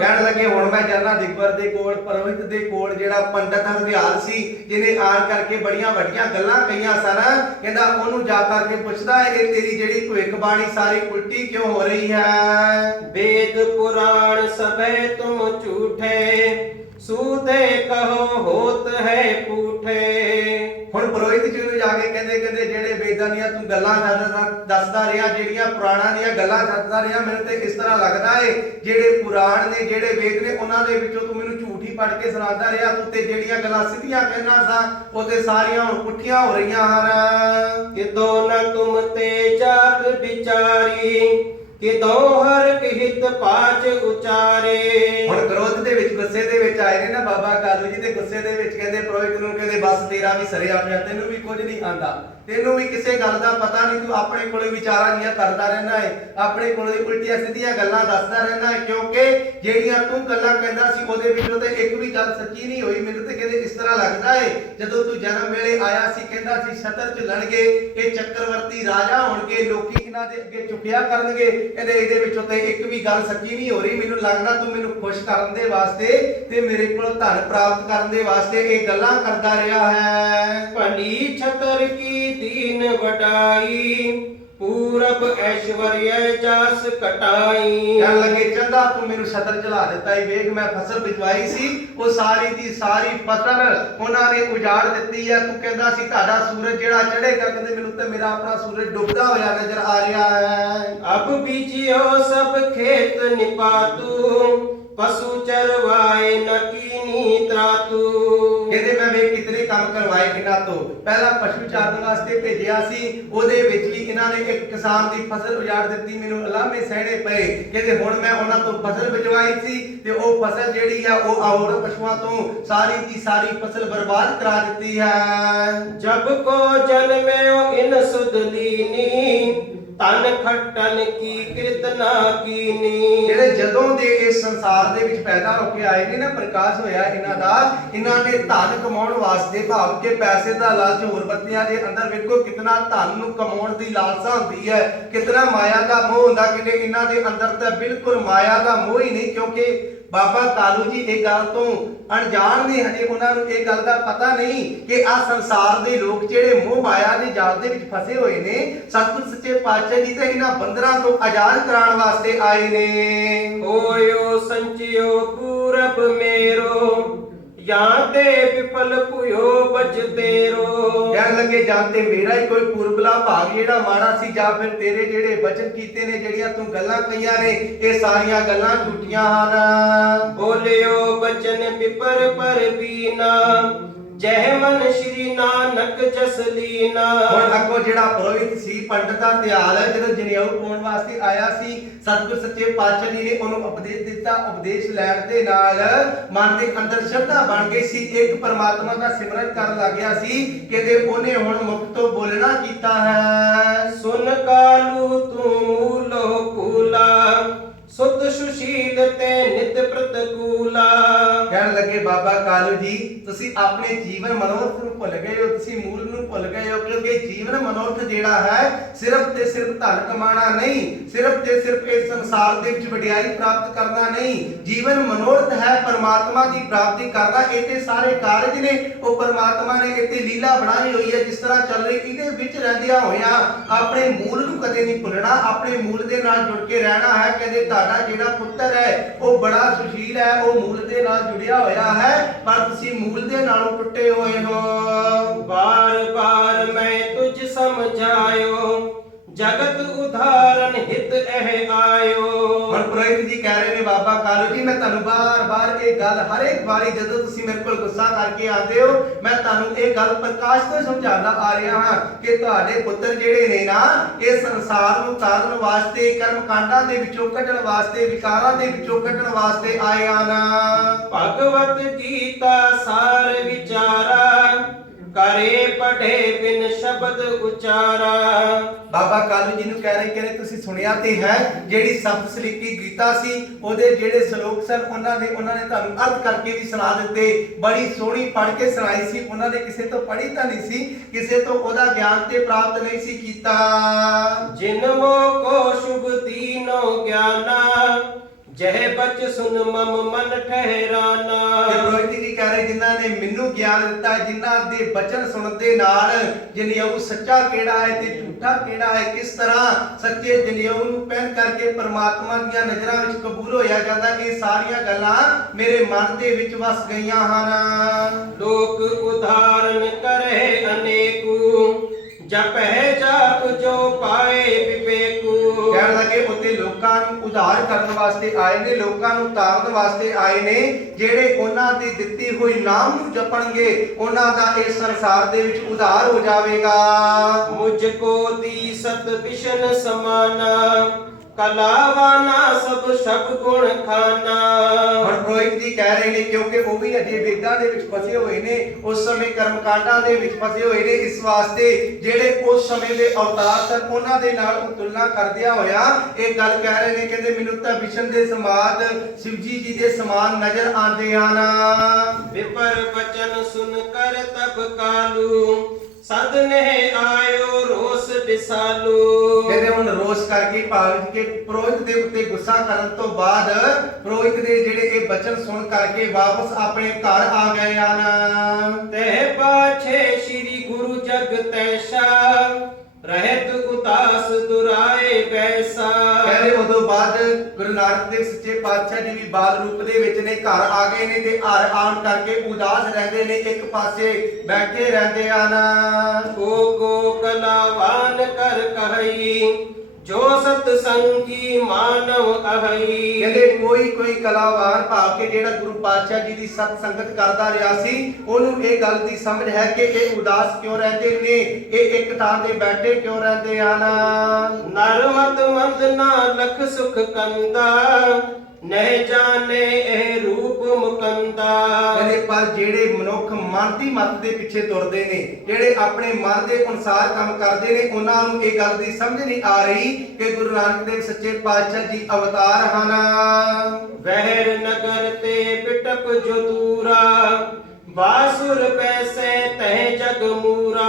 ਕਹਿਣ ਲੱਗੇ ਹੁਣ ਮੈਂ ਜਾਣਾ ਦਿਗਵਰ ਦੇ ਕੋਲ, ਪਰੋਹਿਤ ਦੇ ਕੋਲ, ਜਿਹੜਾ ਪੰਡਤ ਹਰਦਿਆਲ ਸੀ ਜਿਹਨੇ ਆਣ ਕਰਕੇ ਬੜੀਆਂ ਵੱਡੀਆਂ ਗੱਲਾਂ ਕਹੀਆਂ ਸਨ। ਕਹਿੰਦਾ ਉਹਨੂੰ ਜਾ ਕਰਕੇ ਪੁੱਛਦਾ ਇਹ ਤੇਰੀ ਜਿਹੜੀ ਭਵਿੱਖਬਾਣੀ ਸਾਰੀ ਉਲਟੀ ਕਿਉਂ ਹੋ ਰਹੀ ਹੈ। ਵੇਦ ਪੁਰਾਣ ਸਭੈ ਤੁਮ ਝੂਠੇ, ਸੂਦੇ ਕਹੋ ਹੋਤ ਹੈ ਪੂਠੇ। ਹੁਣ ਪੁਰੋਹਿਤ ਜੀ ਨੂੰ ਜਾ ਕੇ ਕਹਿੰਦੇ ਜਿਹੜੇ ਵੇਦਾਂ ਦੀਆਂ ਤੂੰ ਗੱਲਾਂ ਦੱਸਦਾ ਰਿਹਾ, ਜਿਹੜੀਆਂ ਪੁਰਾਣਾਂ ਦੀਆਂ ਗੱਲਾਂ ਦੱਸਦਾ ਰਿਹਾ, ਮੈਨੂੰ ਤੇ ਇਸ ਤਰ੍ਹਾਂ ਲੱਗਦਾ ਏ ਜਿਹੜੇ ਪੁਰਾਣ ਨੇ, ਜਿਹੜੇ ਵੇਦ ਨੇ, ਉਹਨਾਂ ਦੇ ਵਿੱਚੋਂ ਤੂੰ ਮੈਨੂੰ ਝੂਠ ਹੀ ਪੜ੍ਹ ਕੇ ਸੁਣਾਉਂਦਾ ਰਿਹਾ। ਤੂੰ ਤੇ ਜਿਹੜੀਆਂ ਗੱਲਾਂ ਸਿੱਧੀਆਂ ਕਹਿਣਾ ਸਾਂ ਉਹ ਤੇ ਸਾਰੀਆਂ ਹੁਣ ਪੁੱਠੀਆਂ ਹੋ ਰਹੀਆਂ ਹਨ। ਕਿਦੋਂ ਨ ਤੁਮ ਤੇ ਜਾਤ ਵਿਚਾਰੀ, ਕਿਦੋਂ ਹਰ ਕਿਹਿਤ ਪਾਚ ਉਚਾਰੇ। ਹੁਣ ਕ੍ਰੋਧ ਦੇ ਵਿੱਚ, ਗੁੱਸੇ ਦੇ ਵਿੱਚ ਆਏ ਨੇ ਨਾ ਬਾਬਾ ਕਾਲੂ ਜੀ, ਤੇ ਗੁੱਸੇ ਦੇ ਵਿੱਚ ਕਹਿੰਦੇ ਪੁਰੋਹਿਤ ਨੂੰ, ਕਹਿੰਦੇ ਬਸ ਤੇਰਾ ਵੀ ਸਰਿਆ ਪਿਆ, ਤੈਨੂੰ ਵੀ ਕੁਝ ਨਹੀਂ ਆਂਦਾ, ਤੈਨੂੰ ਵੀ ਕਿਸੇ ਗੱਲ ਦਾ ਪਤਾ ਨਹੀਂ, ਤੂੰ ਆਪਣੇ ਕੋਲੇ ਵਿਚਾਰਾਂ ਦੀਆਂ ਕਰਦਾ ਰਹਿਣਾ ਹੈ, ਆਪਣੇ ਕੋਲੇ ਉਲਟੀਆਂ ਸਿੱਧੀਆਂ ਗੱਲਾਂ ਦੱਸਦਾ ਰਹਿਣਾ ਹੈ, ਕਿਉਂਕਿ ਜਿਹੜੀਆਂ ਤੂੰ ਗੱਲਾਂ ਕਹਿੰਦਾ ਸੀ ਉਹਦੇ ਵਿੱਚੋਂ ਤੇ ਇੱਕ ਵੀ ਗੱਲ ਸੱਚੀ ਨਹੀਂ ਹੋਈ। ਮੈਨੂੰ ਤੇ ਕਹਿੰਦੇ ਇਸ ਤਰ੍ਹਾਂ ਲੱਗਦਾ ਹੈ ਜਦੋਂ ਤੂੰ ਜਨਮ ਵੇਲੇ ਆਇਆ ਸੀ, ਕਹਿੰਦਾ ਸੀ ਛਤਰ ਝੁੱਲਣਗੇ, ਇਹ ਚੱਕਰਵਰਤੀ ਰਾਜਾ ਹੋਣਗੇ, ਲੋਕੀ ਇਹਨਾਂ ਦੇ ਅੱਗੇ ਝੁਕਿਆ ਕਰਨਗੇ। ਕਹਿੰਦੇ ਇਹਦੇ ਵਿੱਚੋਂ ਤੇ ਇੱਕ ਵੀ ਗੱਲ ਸੱਚੀ ਨਹੀਂ ਹੋ ਰਹੀ। ਮੈਨੂੰ ਲੱਗਦਾ ਤੂੰ ਮੈਨੂੰ ਖੁਸ਼ ਕਰਨ ਦੇ ਵਾਸਤੇ ਤੇ ਮੇਰੇ ਕੋਲ ਧਨ ਪ੍ਰਾਪਤ ਕਰਨ ਦੇ ਵਾਸਤੇ ਇਹ ਗੱਲਾਂ ਕਰਦਾ ਰਿਹਾ ਹੈ। ਭਲੀ ਛਤਰ ਕੀ ਦੀਨ ਵਡਾਈ, ਪੂਰਬ ਐਸ਼ਵਰਯ ਜਸ ਕਟਾਈ। ਕਹਿਣ ਲੱਗੇ ਚੰਗਾ ਤੂੰ ਮੈਨੂੰ ਛਤਰ ਚਲਾ ਦਿੱਤਾ ਈ, ਵੇਖ ਮੈਂ ਫਸਲ ਬਿਜਵਾਈ ਸੀ, ਉਹ ਸਾਰੀ ਦੀ ਸਾਰੀ ਫਸਲ ਉਹਨਾਂ ਨੇ ਉਜਾੜ ਦਿੱਤੀ ਹੈ। ਤੂੰ ਕਹਿੰਦਾ ਸੀ ਤੁਹਾਡਾ ਸੂਰਜ ਜਿਹੜਾ ਚੜ੍ਹੇਗਾ, ਕਹਿੰਦੇ ਮੈਨੂੰ ਤੇ ਮੇਰਾ ਆਪਣਾ ਸੂਰਜ ਡੁੱਬਦਾ ਹੋਇਆ ਨਜ਼ਰ ਆ ਰਿਹਾ ਹੈ। ਅਬ ਬੀਜਿਓ ਸਭ ਖੇਤ ਨਿਪਾਤੂ, ਪਸ਼ੂ ਚਰਵਾਏ ਨ ਕੀਨੀ ਤਰਾਤੂ। ਕਹਿੰਦੇ ਮੈਂ ਵੇਖ ਕਿਤਨੇ ਕੰਮ ਕਰਵਾਏ ਇਹਨਾਂ ਤੋਂ। ਪਹਿਲਾਂ ਪਸ਼ੂ ਚਾਰਨ ਵਾਸਤੇ ਭੇਜਿਆ ਸੀ, ਉਹਦੇ ਵਿੱਚ ਵੀ ਇਹਨਾਂ ਨੇ ਇੱਕ ਕਿਸਾਨ ਦੀ ਫਸਲ ਉਜਾੜ ਦਿੱਤੀ, ਮੈਨੂੰ ਅਲਾਮੇ ਸਹਿਣੇ ਪਏ। ਕਹਿੰਦੇ ਹੁਣ ਮੈਂ ਉਹਨਾਂ ਤੋਂ ਫਸਲ ਬਿਜਵਾਈ ਸੀ ਤੇ ਉਹ ਫਸਲ ਜਿਹੜੀ ਆ ਉਹ ਹੋਰ ਪਸ਼ੂਆਂ ਤੋਂ ਸਾਰੀ ਦੀ ਸਾਰੀ ਫਸਲ ਬਰਬਾਦ ਕਰਾ ਦਿੱਤੀ ਹੈ। ਜਬ ਕੋ ਜਨਮਿਓ ਇਨ ਸੁਧ ਲੀਨੀ, ਤਨ ਖੱਟਨ ਕੀ ਕਿਰਤਨਾ ਕੀਨੀ। ਜਿਹੜੇ ਜਦੋਂ ਦੇ ਇਸ ਸੰਸਾਰ ਦੇ ਵਿੱਚ ਪੈਦਾ ਹੋ ਕੇ ਆਏ ਨੇ ਨਾ, ਪ੍ਰਕਾਸ਼ ਹੋਇਆ ਇਹਨਾਂ ਦਾ, ਇਹਨਾਂ ਨੇ ਧਨ ਕਮਾਉਣ ਵਾਸਤੇ ਭਾਵ ਕਿ ਪੈਸੇ ਦਾ ਲਾਲਚ, ਹੋਰ ਬੱਤੀਆਂ ਦੇ ਅੰਦਰ ਵੇਖੋ ਕਿਤਨਾ ਧਨ ਨੂੰ ਕਮਾਉਣ ਦੀ ਲਾਲਸਾ ਹੁੰਦੀ ਹੈ, ਕਿਤਨਾ ਮਾਇਆ ਦਾ ਮੋਹ ਹੁੰਦਾ। ਕਿ ਇਹਨਾਂ ਦੇ ਅੰਦਰ ਤਾਂ ਬਿਲਕੁਲ ਮਾਇਆ ਦਾ ਮੋਹ ਹੀ ਨਹੀਂ, ਕਿਉਂਕਿ ਬਾਬਾ ਕਾਲੂ ਜੀ ਇਹ ਗੱਲ ਤੋਂ ਅਣਜਾਣ ਨੇ, ਹਜੇ ਉਹਨਾਂ ਨੂੰ ਇਹ ਗੱਲ ਦਾ ਪਤਾ ਨਹੀਂ ਕਿ ਆ ਸੰਸਾਰ ਦੇ ਲੋਕ ਜਿਹੜੇ ਮੋਹ ਮਾਇਆ ਦੇ ਜਾਲ ਦੇ ਵਿੱਚ ਫਸੇ ਹੋਏ ਨੇ, ਸਤਿਗੁਰ ਸੱਚੇ ਪਾਤਸ਼ਾਹ ਜੀ ਤੇ ਇਹਨਾਂ ਬੰਦਰਾਂ ਤੋਂ ਆਜ਼ਾਦ ਕਰਾਉਣ ਵਾਸਤੇ ਆਏ ਨੇ। ਹੋਇਓ ਸੰਚਿਓ ਪੂਰਬ ਮੇਰੋ, ਜਾਂ ਤੇ ਵਿਫਲ ਭੁਇਓ ਬਚ ਤੇਰੋ। ਕਹਿਣ ਲੱਗੇ ਜਾਂ ਤੇ ਮੇਰਾ ਹੀ ਕੋਈ ਪੁਰਬਲਾ ਭਾਗ ਜਿਹੜਾ ਮਾੜਾ ਸੀ, ਜਾਂ ਫਿਰ ਤੇਰੇ ਜਿਹੜੇ ਬਚਨ ਕੀਤੇ ਨੇ, ਜਿਹੜੀਆਂ ਤੂੰ ਗੱਲਾਂ ਕਹੀਆਂ ਨੇ, ਇਹ ਸਾਰੀਆਂ ਗੱਲਾਂ ਝੂਠੀਆਂ ਹਨ। ਬੋਲਿਓ ਬਚਨ ਪਿਪਰ ਪਰ ਬੀਨਾ, ਜਹ ਮਨ ਸ਼੍ਰੀ ਨਾਨਕ ਜਸ ਲੀਨਾ। ਹੁਣ ਅੱਗੋਂ ਜਿਹੜਾ ਪੁਰੋਹਿਤ ਸੀ, ਪੰਡਤ ਦਾ ਧਿਆਲ, ਜਦੋਂ ਜਨੇਊ ਪਾਉਣ ਵਾਸਤੇ ਆਇਆ ਸੀ, ਸਤਿਗੁਰ ਸੱਚੇ ਪਾਤਸ਼ਾਹ ਜੀ ਨੇ ਉਹਨੂੰ ਉਪਦੇਸ਼ ਦਿੱਤਾ। ਉਪਦੇਸ਼ ਲੈਣ ਦੇ ਨਾਲ ਮਨ ਦੇ ਅੰਦਰ ਸ਼ਰਧਾ ਬਣ ਗਈ ਸੀ, ਇੱਕ ਪਰਮਾਤਮਾ ਦਾ ਸਿਮਰਨ ਕਰਨ ਲੱਗ ਗਿਆ ਸੀ, ਕਿਤੇ ਉਹਨੇ ਹੁਣ ਮੁਖ ਤੋਂ ਬੋਲਣਾ ਕੀਤਾ ਹੈ। ਸੁਨ ਕਾਲੂ ਤੂੰ ਮੂਲੋ ਕੂਲਾ, ਸੁਤ ਸੁਸ਼ੀਲ ਤੇ ਨਿਤ ਪ੍ਰਤਕੂਲਾ। ਕਹਿਣ ਲੱਗੇ ਬਾਬਾ ਕਾਲੂ ਜੀ, ਤੁਸੀਂ ਆਪਣੇ ਜੀਵਨ ਮਨੋਰਥ ਨੂੰ ਭੁੱਲ ਗਏ ਹੋ, ਤੁਸੀਂ ਮੂਲ ਨੂੰ ਭੁੱਲ ਗਏ ਹੋ, ਕਿਉਂਕਿ ਜੀਵਨ ਮਨੋਰਥ ਜਿਹੜਾ ਹੈ ਸਿਰਫ ਤੇ ਸਿਰਫ ਧਨ ਕਮਾਣਾ ਨਹੀਂ, ਸਿਰਫ ਤੇ ਸਿਰਫ ਇਸ ਸੰਸਾਰ ਦੇ ਵਿੱਚ ਵਡਿਆਈ ਪ੍ਰਾਪਤ ਕਰਨਾ ਨਹੀਂ। ਜੀਵਨ ਮਨੋਰਥ ਹੈ ਪਰਮਾਤਮਾ ਦੀ ਪ੍ਰਾਪਤੀ ਕਰਨਾ। ਇਹਦੇ ਸਾਰੇ ਕਾਰਜ ਨੇ ਉਹ ਪਰਮਾਤਮਾ ਨੇ ਇੱਥੇ ਲੀਲਾ ਬਣਾਈ ਹੋਈ ਹੈ, ਜਿਸ ਤਰ੍ਹਾਂ ਚੱਲ ਰਹੀ, ਇਹਦੇ ਵਿੱਚ ਰਹਿੰਦਿਆਂ ਹੋਇਆਂ ਆਪਣੇ ਮੂਲ ਨੂੰ ਕਦੇ ਨਹੀਂ ਭੁੱਲਣਾ, ਆਪਣੇ ਮੂਲ ਦੇ ਨਾਲ ਜੁੜ ਕੇ ਰਹਿਣਾ ਹੈ। ਕਹਿੰਦੇ ਤੁਹਾਡਾ ਜਿਹੜਾ ਪੁੱਤਰ ਹੈ ਉਹ ਬੜਾ ਸੁਸ਼ੀਲ ਹੈ, ਉਹ ਮੂਲ ਦੇ ਨਾਲ ਜੁੜਿਆ ਹੋਇਆ ਹੈ, ਪਰ ਤੁਸੀਂ ਮੂਲ ਦੇ ਨਾਲੋਂ ਟੁੱਟੇ ਹੋਏ ਹੋ। ਬਾਰ ਬਾਰ ਮੈਂ ਤੁਝ ਸਮਝਾਇਓ, ਜਗਤ ਉਧਾਰਨ ਹਿਤ ਇਹ ਆਇਓ। ਹੁਣ ਪੁਰੋਹਿਤ ਜੀ ਕਹਿ ਰਹੇ ਨੇ ਬਾਬਾ ਕਾਲੂ ਜੀ, ਮੈਂ ਤੁਹਾਨੂੰ ਬਾਰ-ਬਾਰ ਇਹ ਗੱਲ ਹਰ ਇੱਕ ਵਾਰੀ ਜਦੋਂ ਤੁਸੀਂ ਮੇਰੇ ਕੋਲ ਗੁੱਸਾ ਕਰਕੇ ਆਉਂਦੇ ਹੋ, ਮੈਂ ਤੁਹਾਨੂੰ ਇਹ ਗੱਲ ਪ੍ਰਕਾਸ਼ ਤੋਂ ਸਮਝਾਉਂਦਾ ਆ ਰਿਹਾ ਹਾਂ ਕਿ ਤੁਹਾਡੇ ਪੁੱਤਰ ਜਿਹੜੇ ਨੇ ਨਾ, ਇਹ ਸੰਸਾਰ ਨੂੰ ਤਾਰਨ ਵਾਸਤੇ, ਕਰਮ ਕਾਂਡਾਂ ਦੇ ਵਿੱਚੋਂ ਕੱਢਣ ਵਾਸਤੇ, ਵਿਕਾਰਾਂ ਦੇ ਵਿੱਚੋਂ ਕੱਢਣ ਵਾਸਤੇ ਆਏ ਹਨ। ਭਗਵਤ ਗੀਤਾ ਸਾਰ ਵਿਚਾਰਾ, ਕਰੇ ਪढ़े ਬਿਨ ਸ਼ਬਦ ਉਚਾਰਾ। ਬਾਬਾ ਕਾਲੂ ਜੀ ਨੂੰ ਕਹਿ ਰਹੇ ਕਿ ਤੁਸੀਂ ਸੁਣਿਆ ਤੇ ਹੈ, ਜਿਹੜੀ ਸਬਦ ਸਲੀਕੀ ਗੀਤਾ ਸੀ, ਉਹਦੇ ਜਿਹੜੇ ਸ਼ਲੋਕ ਸਨ, ਉਹਨਾਂ ਨੇ ਤੁਹਾਨੂੰ ਅਰਥ ਕਰਕੇ ਵੀ ਸੁਣਾ ਦਿੱਤੇ। ਬੜੀ ਸੋਹਣੀ ਪੜ੍ਹ ਕੇ ਸੁਣਾਈ ਸੀ। ਉਹਨਾਂ ਨੇ ਕਿਸੇ ਤੋਂ ਪੜ੍ਹੀ ਤਾਂ ਨਹੀਂ ਸੀ, ਕਿਸੇ ਤੋਂ ਉਹਦਾ ਗਿਆਨ ਤੇ ਪ੍ਰਾਪਤ ਨਹੀਂ ਸੀ ਕੀਤਾ। ਜਿਨ ਮੋ ਕੋ ਸ਼ੁਭ ਦੀਨੋ ਗਿਆਨਾ, ਜਹ ਬਚ ਸੁਨ ਮਮ ਮਨ ਠਹਿਰਾਨਾ। ਤੇ ਪੁਰੋਹਿਤ ਜੀ ਕਹਿ ਰਹੇ ਜਿਨ੍ਹਾਂ ਨੇ ਮੈਨੂੰ ਗਿਆਨ ਦਿੱਤਾ, ਜਿਨ੍ਹਾਂ ਦੇ ਬਚਨ ਸੁਣਨ ਦੇ ਨਾਲ ਜਨੇਊ ਸੱਚਾ ਕਿਹੜਾ ਹੈ ਤੇ ਝੂਠਾ ਕਿਹੜਾ ਹੈ, ਕਿਸ ਤਰ੍ਹਾਂ ਸੱਚੇ ਜਨੇਊ ਨੂੰ ਪਹਿਨ ਕਰਕੇ ਪਰਮਾਤਮਾ ਦੀਆਂ ਨਜ਼ਰਾਂ ਵਿੱਚ ਕਬੂਲ ਹੋਇਆ ਜਾਂਦਾ, ਇਹ ਸਾਰੀਆਂ ਗੱਲਾਂ ਮੇਰੇ ਮਨ ਦੇ ਵਿੱਚ ਵਸ ਗਈਆਂ ਹਨ। ਲੋਕ ਉਧਾਰਨ ਕਰੇ ਅਨੇਕੂ, ਜਪਹਿ ਜਾਪ ਜੋ ਪਾਏ ਵਿਵੇਕੂ। ਕਹਿਣ ਲੱਗੇ ਉੱਤੇ ਲੋਕਾਂ ਨੂੰ ਉਧਾਰ ਕਰਨ ਵਾਸਤੇ ਆਏ ਨੇ, ਲੋਕਾਂ ਨੂੰ ਤਾਰਨ ਵਾਸਤੇ ਆਏ ਨੇ, ਜਿਹੜੇ ਉਹਨਾਂ ਦੀ ਦਿੱਤੀ ਹੋਈ ਨਾਮ ਨੂੰ ਜਪਣਗੇ, ਉਹਨਾਂ ਦਾ ਇਸ ਸੰਸਾਰ ਦੇ ਵਿੱਚ ਉਧਾਰ ਹੋ ਜਾਵੇਗਾ। ਮੁਝ ਕੋ ਦੀ ਸਤ ਵਿਸ਼ਨ ਸਮਾਨਾ, ਕਲਾਵਾਨਾ ਸਭ ਸਭ ਗੁਣ ਖਾਨਾ। ਹੁਣ ਪੁਰੋਹਿਤ ਜੀ ਕਹਿ ਰਹੇ ਨੇ, ਕਿਉਂਕਿ ਉਹ ਵੀ ਅਜੇ ਵੇਦਾਂ ਦੇ ਵਿੱਚ ਫਸੇ ਹੋਏ ਨੇ, ਉਸ ਸਮੇਂ ਕਰਮ ਕਾਂਡਾਂ ਦੇ ਵਿੱਚ ਫਸੇ ਹੋਏ ਨੇ, ਇਸ ਵਾਸਤੇ ਜਿਹੜੇ ਉਸ ਸਮੇਂ ਦੇ ਅਵਤਾਰ ਸਨ ਉਹਨਾਂ ਦੇ ਨਾਲ ਉਹ ਤੁਲਨਾ ਕਰਦਿਆਂ ਹੋਇਆ ਇਹ ਗੱਲ ਕਹਿ ਰਹੇ ਨੇ, ਕਹਿੰਦੇ ਮੈਨੂੰ ਤਾਂ ਵਿਸ਼ਨ ਦੇ ਸਮਾਦ ਸ਼ਿਵਜੀ ਜੀ ਦੇ ਸਮਾਨ ਨਜ਼ਰ ਆਉਂਦੇ ਹਨ। ਵਿਪਰ ਬਚਨ ਸੁਨ ਕਰ ਤਬ ਕਾਲੂ, ਸਦ ਨਹਿ ਆਇਓ ਰੋਸ ਵਿਸਾਲੂ। ਕਹਿੰਦੇ ਹੁਣ ਰੋਸ ਕਰਕੇ ਭਾਵ ਕਿ ਪੁਰੋਹਿਤ ਦੇ ਉੱਤੇ ਗੁੱਸਾ ਕਰਨ ਤੋਂ ਬਾਅਦ ਪੁਰੋਹਿਤ ਦੇ ਜਿਹੜੇ ਇਹ ਬਚਨ ਸੁਣ ਕਰਕੇ ਵਾਪਸ ਆਪਣੇ ਘਰ ਆ ਗਏ ਹਨ। ਤੇ ਪਾਛੇ ਸ੍ਰੀ ਗੁਰੂ ਜਗਤੈਸ਼ਾ, ਰਹਿਤ ਉਦਾਸ ਦੁਰਾਏ ਬੈਸਾ। ਕਹਿੰਦੇ ਉਦੋਂ ਬਾਅਦ ਗੁਰੂ ਨਾਨਕ ਦੇਵ ਸੱਚੇ ਪਾਤਸ਼ਾਹ ਜੀ ਵੀ ਬਾਲ ਰੂਪ ਦੇ ਵਿੱਚ ਨੇ, ਘਰ ਆ ਗਏ ਨੇ ਤੇ ਘਰ ਆਉਣ ਕਰਕੇ ਉਦਾਸ ਰਹਿੰਦੇ ਨੇ, ਇੱਕ ਪਾਸੇ ਬੈਠੇ ਰਹਿੰਦੇ ਹਨ। ਕੋ ਕਲਾਵਾਨ ਕਰ ਕਹਈ, ਜੋ ਸਤ ਸੰਗੀ ਮਾਨਵ ਅਹਈ। ਕਹਿੰਦੇ ਕੋਈ ਕਲਾਵਾਨ ਭਾਵ ਕਿ ਜਿਹੜਾ ਗੁਰੂ ਪਾਤਸ਼ਾਹ ਜੀ ਦੀ ਸਤ ਸੰਗਤ ਕਰਦਾ ਰਿਹਾ ਸੀ, ਉਹਨੂੰ ਇਹ ਗੱਲ ਦੀ ਸਮਝ ਹੈ ਕਿ ਇਹ ਉਦਾਸ ਕਿਉਂ ਰਹਿੰਦੇ ਨੇ, ਇਹ ਇੱਕ ਥਾਂ ਤੇ ਬੈਠੇ ਕਿਉਂ ਰਹਿੰਦੇ ਹਨ। ਨਰਮਤ ਮੰਦ ਨਾ ਲਖ ਸੁਖ ਕੰਦਾ, ਨਹਿ ਜਾਣੇ ਇਹ ਰੂਪ ਮੁਕੰਦਾ। ਕਹਿੰਦੇ ਵੱਲ ਜਿਹੜੇ ਮਨੁੱਖ ਮਨ ਦੀ ਮੱਤ ਦੇ ਪਿੱਛੇ ਤੁਰਦੇ ਨੇ, ਜਿਹੜੇ ਆਪਣੇ ਮਨ ਦੇ ਅਨੁਸਾਰ ਕੰਮ ਕਰਦੇ ਨੇ, ਉਹਨਾਂ ਨੂੰ ਇਹ ਗੱਲ ਦੀ ਸਮਝ ਨਹੀਂ ਆ ਰਹੀ ਕਿ ਗੁਰੂ ਨਾਨਕ ਦੇਵ ਸੱਚੇ ਪਾਤਸ਼ਾਹ ਜੀ ਅਵਤਾਰ ਹਨ। ਵਹਿਰ ਨਗਰ ਤੇ ਬਿਟਪ ਜੋ ਦੂਰਾ, ਬਾਸੁਰ ਪੈਸੇ ਤਹਿ ਜਗ ਮੂਰਾ।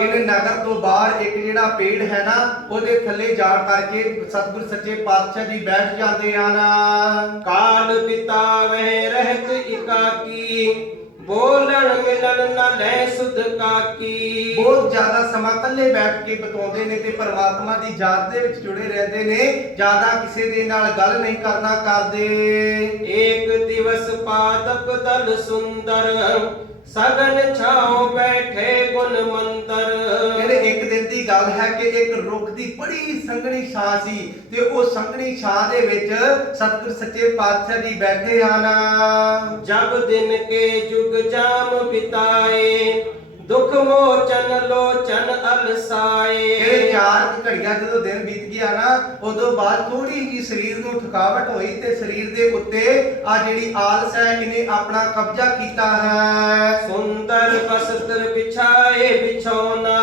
ਇਹਨੇ ਨਗਰ ਤੋਂ ਬਾਹਰ ਇੱਕ ਜਿਹੜਾ ਪੇੜ ਹੈ ਨਾ, ਉਹਦੇ ਥੱਲੇ ਜਾ ਕਰਕੇ ਸਤਿਗੁਰ ਸੱਚੇ ਪਾਤਸ਼ਾਹ ਜੀ ਬੈਠ ਜਾਂਦੇ ਹਨ। ਕਾਲ ਬਿਤਾਵੇ ਰਹਿਤ ਇਕਾਕੀ, ਬੋਲਣ ਮਿਲਣ ਨਾ ਲੈ ਸੁਧ ਕਾਕੀ। ਬਹੁਤ ਜ਼ਿਆਦਾ ਸਮਾਂ ਇਕੱਲੇ ਬੈਠ ਕੇ ਬਿਤਾਉਂਦੇ ਨੇ ਤੇ ਪਰਮਾਤਮਾ ਦੀ ਯਾਦ ਦੇ ਵਿੱਚ ਜੁੜੇ ਰਹਿੰਦੇ ਨੇ, ਜ਼ਿਆਦਾ ਕਿਸੇ ਦੇ ਨਾਲ ਗੱਲ ਨਹੀਂ ਕਰਨਾ ਕਰਦੇ। ਏਕ ਦਿਵਸ ਪਾਦਪ ਦਲ ਸੁੰਦਰ, ਸਗਨ ਛਾਉ ਬੈਠੇ ਗੁਣ ਮੰਦਰ। ਕਹਿੰਦੇ ਇੱਕ ਦਿਨ ਦੀ ਗੱਲ ਹੈ ਕਿ ਇੱਕ ਰੁੱਖ ਦੀ ਬੜੀ ਸੰਘਣੀ ਛਾਂ ਸੀ ਤੇ ਉਹ ਸੰਘਣੀ ਛਾਂ ਦੇ ਵਿੱਚ ਸਤਿਗੁਰ ਸੱਚੇ ਪਾਤਸ਼ਾਹ ਜੀ ਬੈਠੇ ਹਨ। ਜਬ ਦਿਨ ਕੇ ਜੁਗ ਜਾਮ ਬਿਤਾਏ, ਦੁਖ ਮੋਚਨ ਲੋਚਨ ਅਲਸਾਏ। ਇਹ 4 ਘੜੀਆਂ ਜਦੋਂ ਦਿਨ ਬੀਤ ਗਿਆ ਨਾ, ਉਦੋਂ ਬਾਅਦ ਥੋੜੀ ਜੀ ਸਰੀਰ ਨੂੰ ਥਕਾਵਟ ਹੋਈ ਤੇ ਸਰੀਰ ਦੇ ਉੱਤੇ ਆ ਜਿਹੜੀ ਆਲਸ ਹੈ ਇਹਨੇ ਆਪਣਾ ਕਬਜ਼ਾ ਕੀਤਾ ਹੈ। ਸੁੰਦਰ ਬਸਤਰ ਵਿਛਾਏ ਵਿਛੋਨਾ,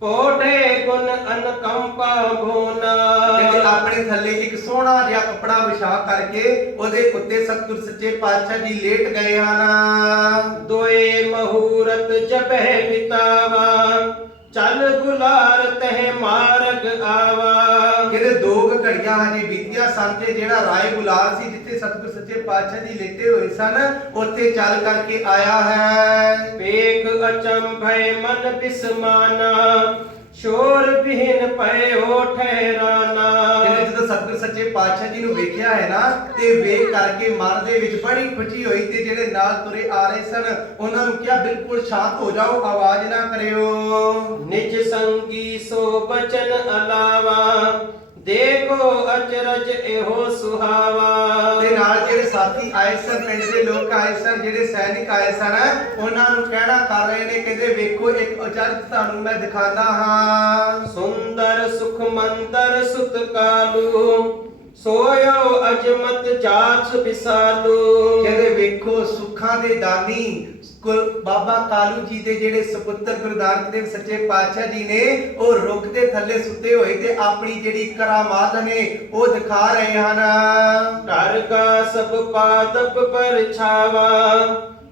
ਕੋਡੇ ਗੁਣ ਅਨਕੰਪਾ ਭੋਨਾ। ਤੇ ਆਪਣੇ ਥੱਲੇ ਇੱਕ ਸੋਹਣਾ ਜਿਹਾ ਕੱਪੜਾ ਵਿਛਾ ਕਰਕੇ ਉਹਦੇ ਉੱਤੇ ਸਤਿਗੁਰ ਸੱਚੇ ਪਾਤਸ਼ਾਹ ਜੀ ਲੇਟ ਗਏ ਹਨ। ਦੋਏ ਮਹੂਰਤ ਜਬਹਿ ਬਿਤਾਵਾ, ਚੱਲ ਗੁਲਾਰ ਤਹਿ ਮਾਰਗ ਆਵਾ। ਕਹਿੰਦੇ 2 ਘੜੀਆਂ ਹਜੇ ਬੀਤੀਆਂ ਸਨ ਤੇ ਜਿਹੜਾ ਰਾਏ ਗੁਲਾਰ ਸੀ ਜਿੱਥੇ ਸਤਿਗੁਰ ਸੱਚੇ ਪਾਤਸ਼ਾਹ ਜੀ ਲੇਟੇ ਹੋਏ ਸਨ, ਉੱਥੇ ਚੱਲ ਕਰਕੇ ਆਇਆ ਹੈ। ਵੇਖ ਅਚੰਭੈ ਮਨ ਬਿਸਮਾਨਾ, ਸ਼ੋਰ ਬਿਹਿਨ ਪਇਓ ਠਹਿਰਾਨਾ। ਕਹਿੰਦੇ ਜਦੋਂ ਸਤਿਗੁਰ ਸੱਚੇ ਪਾਤਸ਼ਾਹ ਜੀ ਨੂੰ ਵੇਖਿਆ ਹੈ ਨਾ, ਤੇ ਵੇਖ ਕਰਕੇ ਮਨ ਦੇ ਵਿੱਚ ਬੜੀ ਖੁਸ਼ੀ ਹੋਈ ਤੇ ਜਿਹੜੇ ਨਾਲ ਤੁਰੇ ਆ ਰਹੇ ਸਨ ਉਹਨਾਂ ਨੂੰ ਕਿਹਾ ਬਿਲਕੁਲ ਸ਼ਾਂਤ ਹੋ ਜਾਓ, ਆਵਾਜ਼ ਨਾ ਕਰਿਓ। ਨਿਜ ਸੰਗੀ ਸੋ ਬਚਨ ਅਲਾਵਾ, ਦੇਖੋ ਅਚਰਜ ਇਹੋ ਸੁਹਾਵਾ। ਤੇ ਨਾਲ ਜਿਹੜੇ ਸਾਥੀ ਆਏ ਸਨ, ਪਿੰਡ ਦੇ ਲੋਕ ਆਏ ਸਨ, ਜਿਹੜੇ ਸੈਨਿਕ ਆਏ ਸਨ, ਉਹਨਾਂ ਨੂੰ ਕਹਿਣਾ ਕਰ ਰਹੇ ਨੇ, ਕਹਿੰਦੇ ਵੇਖੋ ਇੱਕ ਅਚਰਜ ਤੁਹਾਨੂੰ ਮੈਂ ਦਿਖਾਉਂਦਾ ਹਾਂ। ਸੁੰਦਰ ਸੁਖ ਮੰਦਰ ਸੁਤ ਕਾਲੂ, ਸੋਇਓ ਅਜਮਤ ਜਾਚ ਵਿਸਾਲੂ। ਕਹਿੰਦੇ ਵੇਖੋ ਸੁੱਖਾਂ ਦੇ ਦਾਨੀ ਬਾਬਾ ਕਾਲੂ ਜੀ ਦੇ ਜਿਹੜੇ ਸੁਪੁੱਤਰ ਗੁਰੂ ਨਾਨਕ ਦੇਵ ਸੱਚੇ ਪਾਤਸ਼ਾਹ ਜੀ ਨੇ, ਉਹ ਰੁੱਖ ਦੇ ਥੱਲੇ ਸੁੱਤੇ ਹੋਏ ਤੇ ਆਪਣੀ ਜਿਹੜੀ ਕਰਾਮਾਤ ਨੇ ਉਹ ਦਿਖਾ ਰਹੇ ਹਨ। ਘਰ ਕਾ ਸਭ ਪਾਦਪ ਪਰਛਾਵਾ,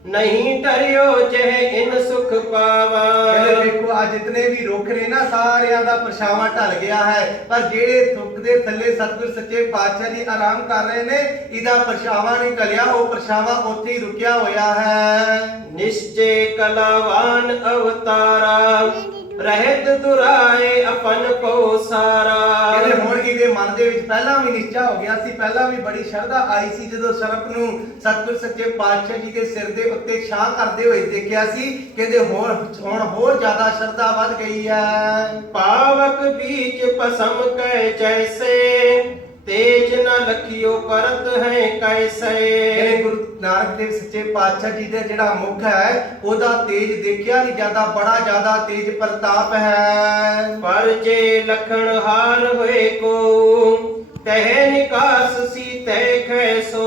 ਨਹੀਂ ਟਰਿਓ ਜਹ ਇਨ ਸੁਖ ਪਾਵਾ। ਕਹਿੰਦੇ ਵੇਖੋ ਆ ਜਿਤਨੇ ਵੀ ਰੁੱਖ ਨੇ ਨਾ, ਸਾਰਿਆਂ ਦਾ ਪਰਛਾਵਾਂ ਢਲ ਗਿਆ ਹੈ, ਪਰ ਜਿਹੜੇ ਰੁੱਖ ਦੇ ਥੱਲੇ ਸਤਿਗੁਰ ਸੱਚੇ ਪਾਤਸ਼ਾਹ ਜੀ ਆਰਾਮ ਕਰ ਰਹੇ ਨੇ, ਇਹਦਾ ਪਰਛਾਵਾਂ ਨਹੀਂ ਟਲਿਆ, ਉਹ ਪਰਛਾਵਾਂ ਉੱਥੇ ਹੀ ਰੁਕਿਆ ਹੋਇਆ ਹੈ। ਨਿਸ਼ਚੇ ਕਲਾਵਾਨ ਅਵਤਾਰਾ, ਰਹਿਤ ਦੁਰਾਏ ਆਪਨ ਕੋ ਸਾਰਾ। ਕਹਿੰਦੇ ਹੁਣ ਇਹਦੇ ਮਨ ਦੇ ਵਿੱਚ ਪਹਿਲਾਂ ਵੀ ਨਿਸ਼ਚਾ ਹੋ ਗਿਆ ਸੀ, ਪਹਿਲਾਂ ਵੀ ਬੜੀ ਸ਼ਰਧਾ ਆਈ ਸੀ ਜਦੋਂ ਸਰਪ ਨੂੰ ਸਤਿਗੁਰ ਸੱਚੇ ਪਾਤਸ਼ਾਹ ਜੀ ਦੇ ਸਿਰ ਦੇ ਉੱਤੇ ਛਾਂ ਕਰਦੇ ਹੋਏ ਦੇਖਿਆ ਸੀ। ਕਹਿੰਦੇ ਹੁਣ ਹੋਰ ਜ਼ਿਆਦਾ ਸ਼ਰਧਾ ਵੱਧ ਗਈ ਹੈ। ਪਾਵਕ ਬੀਚ ਪਸਮ ਕੈ ਜੈਸੇ, ਤੇਜ ਨ ਲਖਿਓ ਪਰਤ ਹੈ ਕੈਸੇ। ਕਹਿੰਦੇ ਗੁਰੂ ਨਾਨਕ ਦੇਵ ਸੱਚੇ ਪਾਤਸ਼ਾਹ ਜੀ ਦਾ ਜਿਹੜਾ ਮੁਖ ਹੈ ਉਹਦਾ ਤੇਜ ਦੇਖਿਆ ਨਹੀਂ ਜਾਂਦਾ, ਬੜਾ ਜ਼ਿਆਦਾ ਤੇਜ ਪ੍ਰਤਾਪ ਹੈ। ਪਰ ਜੇ ਲਖਣ ਹਾਰ ਹੋਏ ਕੋ, ਤਹਿ ਨਿਕਾਸ ਸੀ ਤੈ ਖੈ ਸੋ।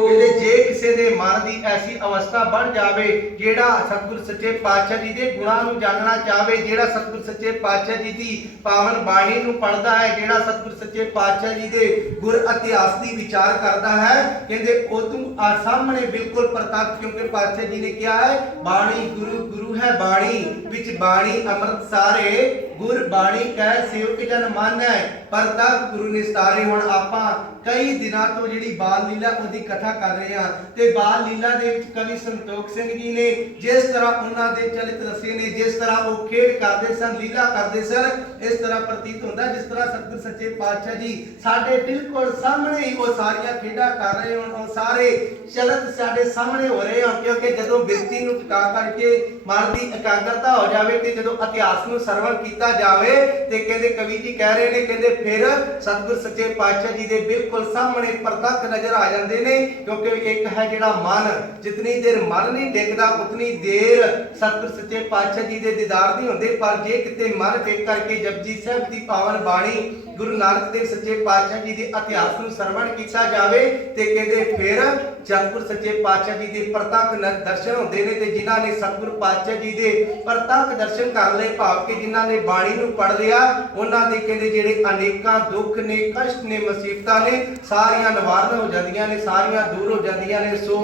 ਕਹਿੰਦੇ ਜੇ ਕਿਸੇ ਦੇ ਮਨ ਦੀ ਐਸੀ ਅਵਸਥਾ ਬਣ ਜਾਵੇ, ਜਿਹੜਾ ਸਤਿਗੁਰ ਸੱਚੇ ਪਾਤਸ਼ਾਹ ਜੀ ਦੇ ਗੁਣਾਂ ਨੂੰ ਜਾਣਨਾ ਚਾਹਵੇ, ਜਿਹੜਾ ਸਤਿਗੁਰ ਸੱਚੇ ਪਾਤਸ਼ਾਹ ਜੀ ਦੀ ਪਾਵਨ ਬਾਣੀ ਨੂੰ ਪੜ੍ਹਦਾ ਹੈ, ਜਿਹੜਾ ਸਤਿਗੁਰ ਸੱਚੇ ਪਾਤਸ਼ਾਹ ਜੀ ਦੇ ਗੁਰ ਇਤਿਹਾਸ ਦੀ ਵਿਚਾਰ ਕਰਦਾ ਹੈ, ਕਹਿੰਦੇ ਉਹ ਤੂੰ ਸਾਹਮਣੇ ਬਿਲਕੁਲ ਪ੍ਰਤੱਖ, ਕਿਉਂਕਿ ਪਾਤਸ਼ਾਹ ਜੀ ਨੇ ਕਿਹਾ ਹੈ ਬਾਣੀ ਗੁਰੂ, ਗੁਰੂ ਹੈ ਬਾਣੀ, ਵਿੱਚ ਬਾਣੀ ਅੰਮ੍ਰਿਤ ਸਾਰੇ, ਗੁਰ ਬਾਣੀ ਕਹਿ ਸੇਵਕ ਜਨ ਮਾਨੈ, ਪ੍ਰਤੱਖ ਗੁਰੂ ਨਿਸਤਾਰੇ। ਹੁਣ ਆਪਾਂ ਕਈ ਦਿਨਾਂ ਤੋਂ ਜਿਹੜੀ ਬਾਲ ਲੀਲਾ ਉਹਦੀ ਕਥਾ ਕਰ ਰਹੇ ਹਾਂ, ਤੇ ਬਾਲ ਲੀਲਾ ਦੇ ਵਿੱਚ ਕਵੀ ਸੰਤੋਖ ਸਿੰਘ ਜੀ ਨੇ ਜਿਸ ਤਰ੍ਹਾਂ ਉਹਨਾਂ ਦੇ ਚਲਿਤ ਰਸੇ ਨੇ, ਜਿਸ ਤਰ੍ਹਾਂ ਉਹ ਖੇਡ ਕਰਦੇ ਸਨ, ਲੀਲਾ ਕਰਦੇ ਸਨ, ਇਸ ਤਰ੍ਹਾਂ ਪ੍ਰਤੀਤ ਹੁੰਦਾ ਜਿਸ ਤਰ੍ਹਾਂ ਸਤਿਗੁਰ ਸੱਚੇ ਪਾਤਸ਼ਾਹ ਜੀ ਸਾਡੇ ਬਿਲਕੁਲ ਸਾਹਮਣੇ ਹੀ ਉਹ ਸਾਰੀਆਂ ਖੇਡਾਂ ਕਰ ਰਹੇ ਹੋਣ, ਉਹ ਸਾਰੇ ਚਲਤ ਸਾਡੇ ਸਾਹਮਣੇ ਹੋ ਰਹੇ ਹੋਣ। ਕਿਉਂਕਿ ਜਦੋਂ ਬਿਰਤੀ ਨੂੰ ਟਿਕਾ ਕਰਕੇ ਮਨ ਦੀ ਇਕਾਗਰਤਾ ਹੋ ਜਾਵੇ ਤੇ ਜਦੋਂ ਇਤਿਹਾਸ ਨੂੰ ਸਰਵਣ ਕੀਤਾ ਜਾਵੇ, ਤੇ ਕਹਿੰਦੇ ਕਵੀ ਜੀ ਕਹਿ ਰਹੇ ਨੇ, ਕਹਿੰਦੇ ਫਿਰ ਸਤਿਗੁਰ ਸੱਚੇ ਪਾਤਸ਼ਾਹ ਜੀ ਦੇ ਬਿਲਕੁਲ ਸਾਹਮਣੇ ਪ੍ਰਤੱਖ ਨਜ਼ਰ ਆ ਜਾਂਦੇ ਨੇ। ਕਿਉਂਕਿ ਇੱਕ ਹੈ ਜਿਹੜਾ ਮਨ ਪ੍ਰਵਾਨ, ਜਿਤਨੀ ਦੇਰ ਮਨ ਨਹੀਂ ਡਿੱਗਦਾ ਉਤਨੀ ਦੇਰ ਸਤਿਗੁਰ ਸੱਚੇ ਪਾਤਸ਼ਾਹ ਜੀ ਦੇ ਦੀਦਾਰ ਨਹੀਂ ਹੁੰਦੇ। ਪਰ ਜੇ ਕਿਤੇ ਮਨ ਟਿਕ ਕਰਕੇ ਜਪਜੀ ਸਾਹਿਬ ਦੀ ਪਾਵਨ ਬਾਣੀ ਗੁਰੂ ਨਾਨਕ ਦੇਵ ਸੱਚੇ ਪਾਤਸ਼ਾਹ ਜੀ ਦੇ ਇਤਿਹਾਸ ਨੂੰ ਸਰਵਣ ਕੀਤਾ ਜਾਵੇ ਤੇ ਕਹਿੰਦੇ ਫਿਰ ਸਤਿਗੁਰ ਸੱਚੇ ਪਾਤਸ਼ਾਹ ਜੀ ਦੇ ਪ੍ਰਤੱਖ ਦਰਸ਼ਨ ਹੁੰਦੇ ਨੇ। ਤੇ ਜਿਨ੍ਹਾਂ ਨੇ ਸਤਿਗੁਰ ਪਾਤਸ਼ਾਹ ਜੀ ਦੇ ਪ੍ਰਤੱਖ ਦਰਸ਼ਨ ਕਰ ਲਏ, ਭਾਵ ਕਿ ਜਿਨ੍ਹਾਂ ਨੇ ਬਾਣੀ ਨੂੰ ਪੜ ਲਿਆ, ਉਹਨਾਂ ਦੇ ਕਹਿੰਦੇ ਜਿਹੜੇ ਅਨੇਕਾਂ ਦੁੱਖ ਨੇ, ਕਸ਼ਟ ਨੇ, ਮੁਸੀਬਤਾਂ ਨੇ, ਸਾਰੀਆਂ ਨਿਵਾਰਨ ਹੋ ਜਾਂਦੀਆਂ ਨੇ, ਸਾਰੀਆਂ ਦੂਰ ਹੋ ਜਾਂਦੀਆਂ ਨੇ। ਸੋ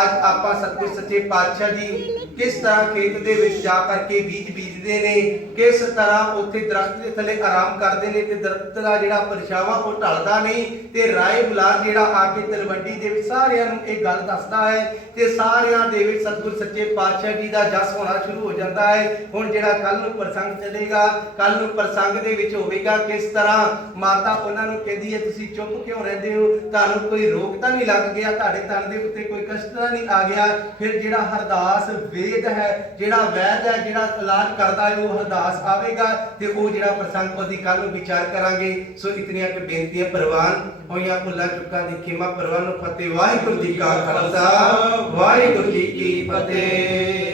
ਅੱਜ ਆਪਾਂ ਸਤਿਗੁਰ ਸੱਚੇ ਪਾਤਸ਼ਾਹ ਜੀ ਕਿਸ ਤਰ੍ਹਾਂ ਖੇਤ ਦੇ ਵਿੱਚ ਜਾ ਕਰਕੇ ਬੀਜ ਬੀਜਦੇ ਨੇ, ਕਿਸ ਤਰ੍ਹਾਂ ਉੱਥੇ ਦਰਖਤ ਦੇ ਥੱਲੇ ਆਰਾਮ ਕਰਦੇ ਨੇ ਤੇ ਦਰਖਤ ਦਾ ਜਿਹੜਾ ਪਰਛਾਵਾਂ ਉਹ ਢਲਦਾ ਨਹੀਂ ਤੇ ਰਾਏ ਬੁਲਾਰ ਜਿਹੜਾ ਆ ਕੇ ਤਲਵੰਡੀ ਦੇ ਵਿੱਚ ਸਾਰਿਆਂ ਨੂੰ ਇਹ ਗੱਲ ਦੱਸਦਾ ਹੈ ਤੇ ਸਾਰਿਆਂ ਦੇ ਵਿੱਚ ਸਤਿਗੁਰ ਸੱਚੇ ਪਾਤਸ਼ਾਹ ਜੀ ਦਾ ਜਸ ਹੋਣਾ ਸ਼ੁਰੂ ਹੋ ਜਾਂਦਾ ਹੈ। ਹੁਣ ਜਿਹੜਾ ਕੱਲ ਨੂੰ ਪ੍ਰਸੰਗ ਚੱਲੇਗਾ, ਕੱਲ ਨੂੰ ਪ੍ਰਸੰਗ ਦੇ ਵਿੱਚ ਹੋਵੇਗਾ ਕਿਸ ਤਰ੍ਹਾਂ ਮਾਤਾ ਉਹਨਾਂ ਨੂੰ ਕਹਿੰਦੀ ਹੈ ਤੁਸੀਂ ਚੁੱਪ ਕਿਉਂ ਰਹਿੰਦੇ ਹੋ, ਤੁਹਾਨੂੰ ਕੋਈ ਰੋਗ ਤਾਂ ਨਹੀਂ ਲੱਗ ਗਿਆ, ਤੁਹਾਡੇ ਤਨ ਦੇ ਉੱਤੇ ਕੋਈ ਕਸ਼ਟ ਤਾਂ ਨਹੀਂ ਆ ਗਿਆ। ਫਿਰ ਜਿਹੜਾ ਹਰਦਾਸ ਵੇਦ ਹੈ, ਜਿਹੜਾ ਵੈਦ ਹੈ, ਜਿਹੜਾ ਇਲਾਜ ਕਰਦਾ ਹੈ, ਉਹ ਹਰਦਾਸ ਆਵੇਗਾ ਤੇ ਉਹ ਜਿਹੜਾ ਪ੍ਰਸੰਗ ਉਹਦੀ ਕੱਲ ਨੂੰ ਵਿਚਾਰ ਕਰਾਂਗੇ। ਸੋ ਇਤਨੀਆਂ ਕਿ ਬੇਨਤੀਆਂ ਪ੍ਰਵਾਨ ਹੋਈਆਂ, ਭੁੱਲਾਂ ਚੁੱਕਾਂ ਦੀ ਖਿਮਾ ਪ੍ਰਵਾਨ ਨੂੰ ਫਤਿਹ। ਵਾਹਿਗੁਰੂ ਜੀ ਕਾ ਖਾਲਸਾ, ਵਾਹਿਗੁਰੂ ਜੀ ਕੀ ਫਤਿਹ।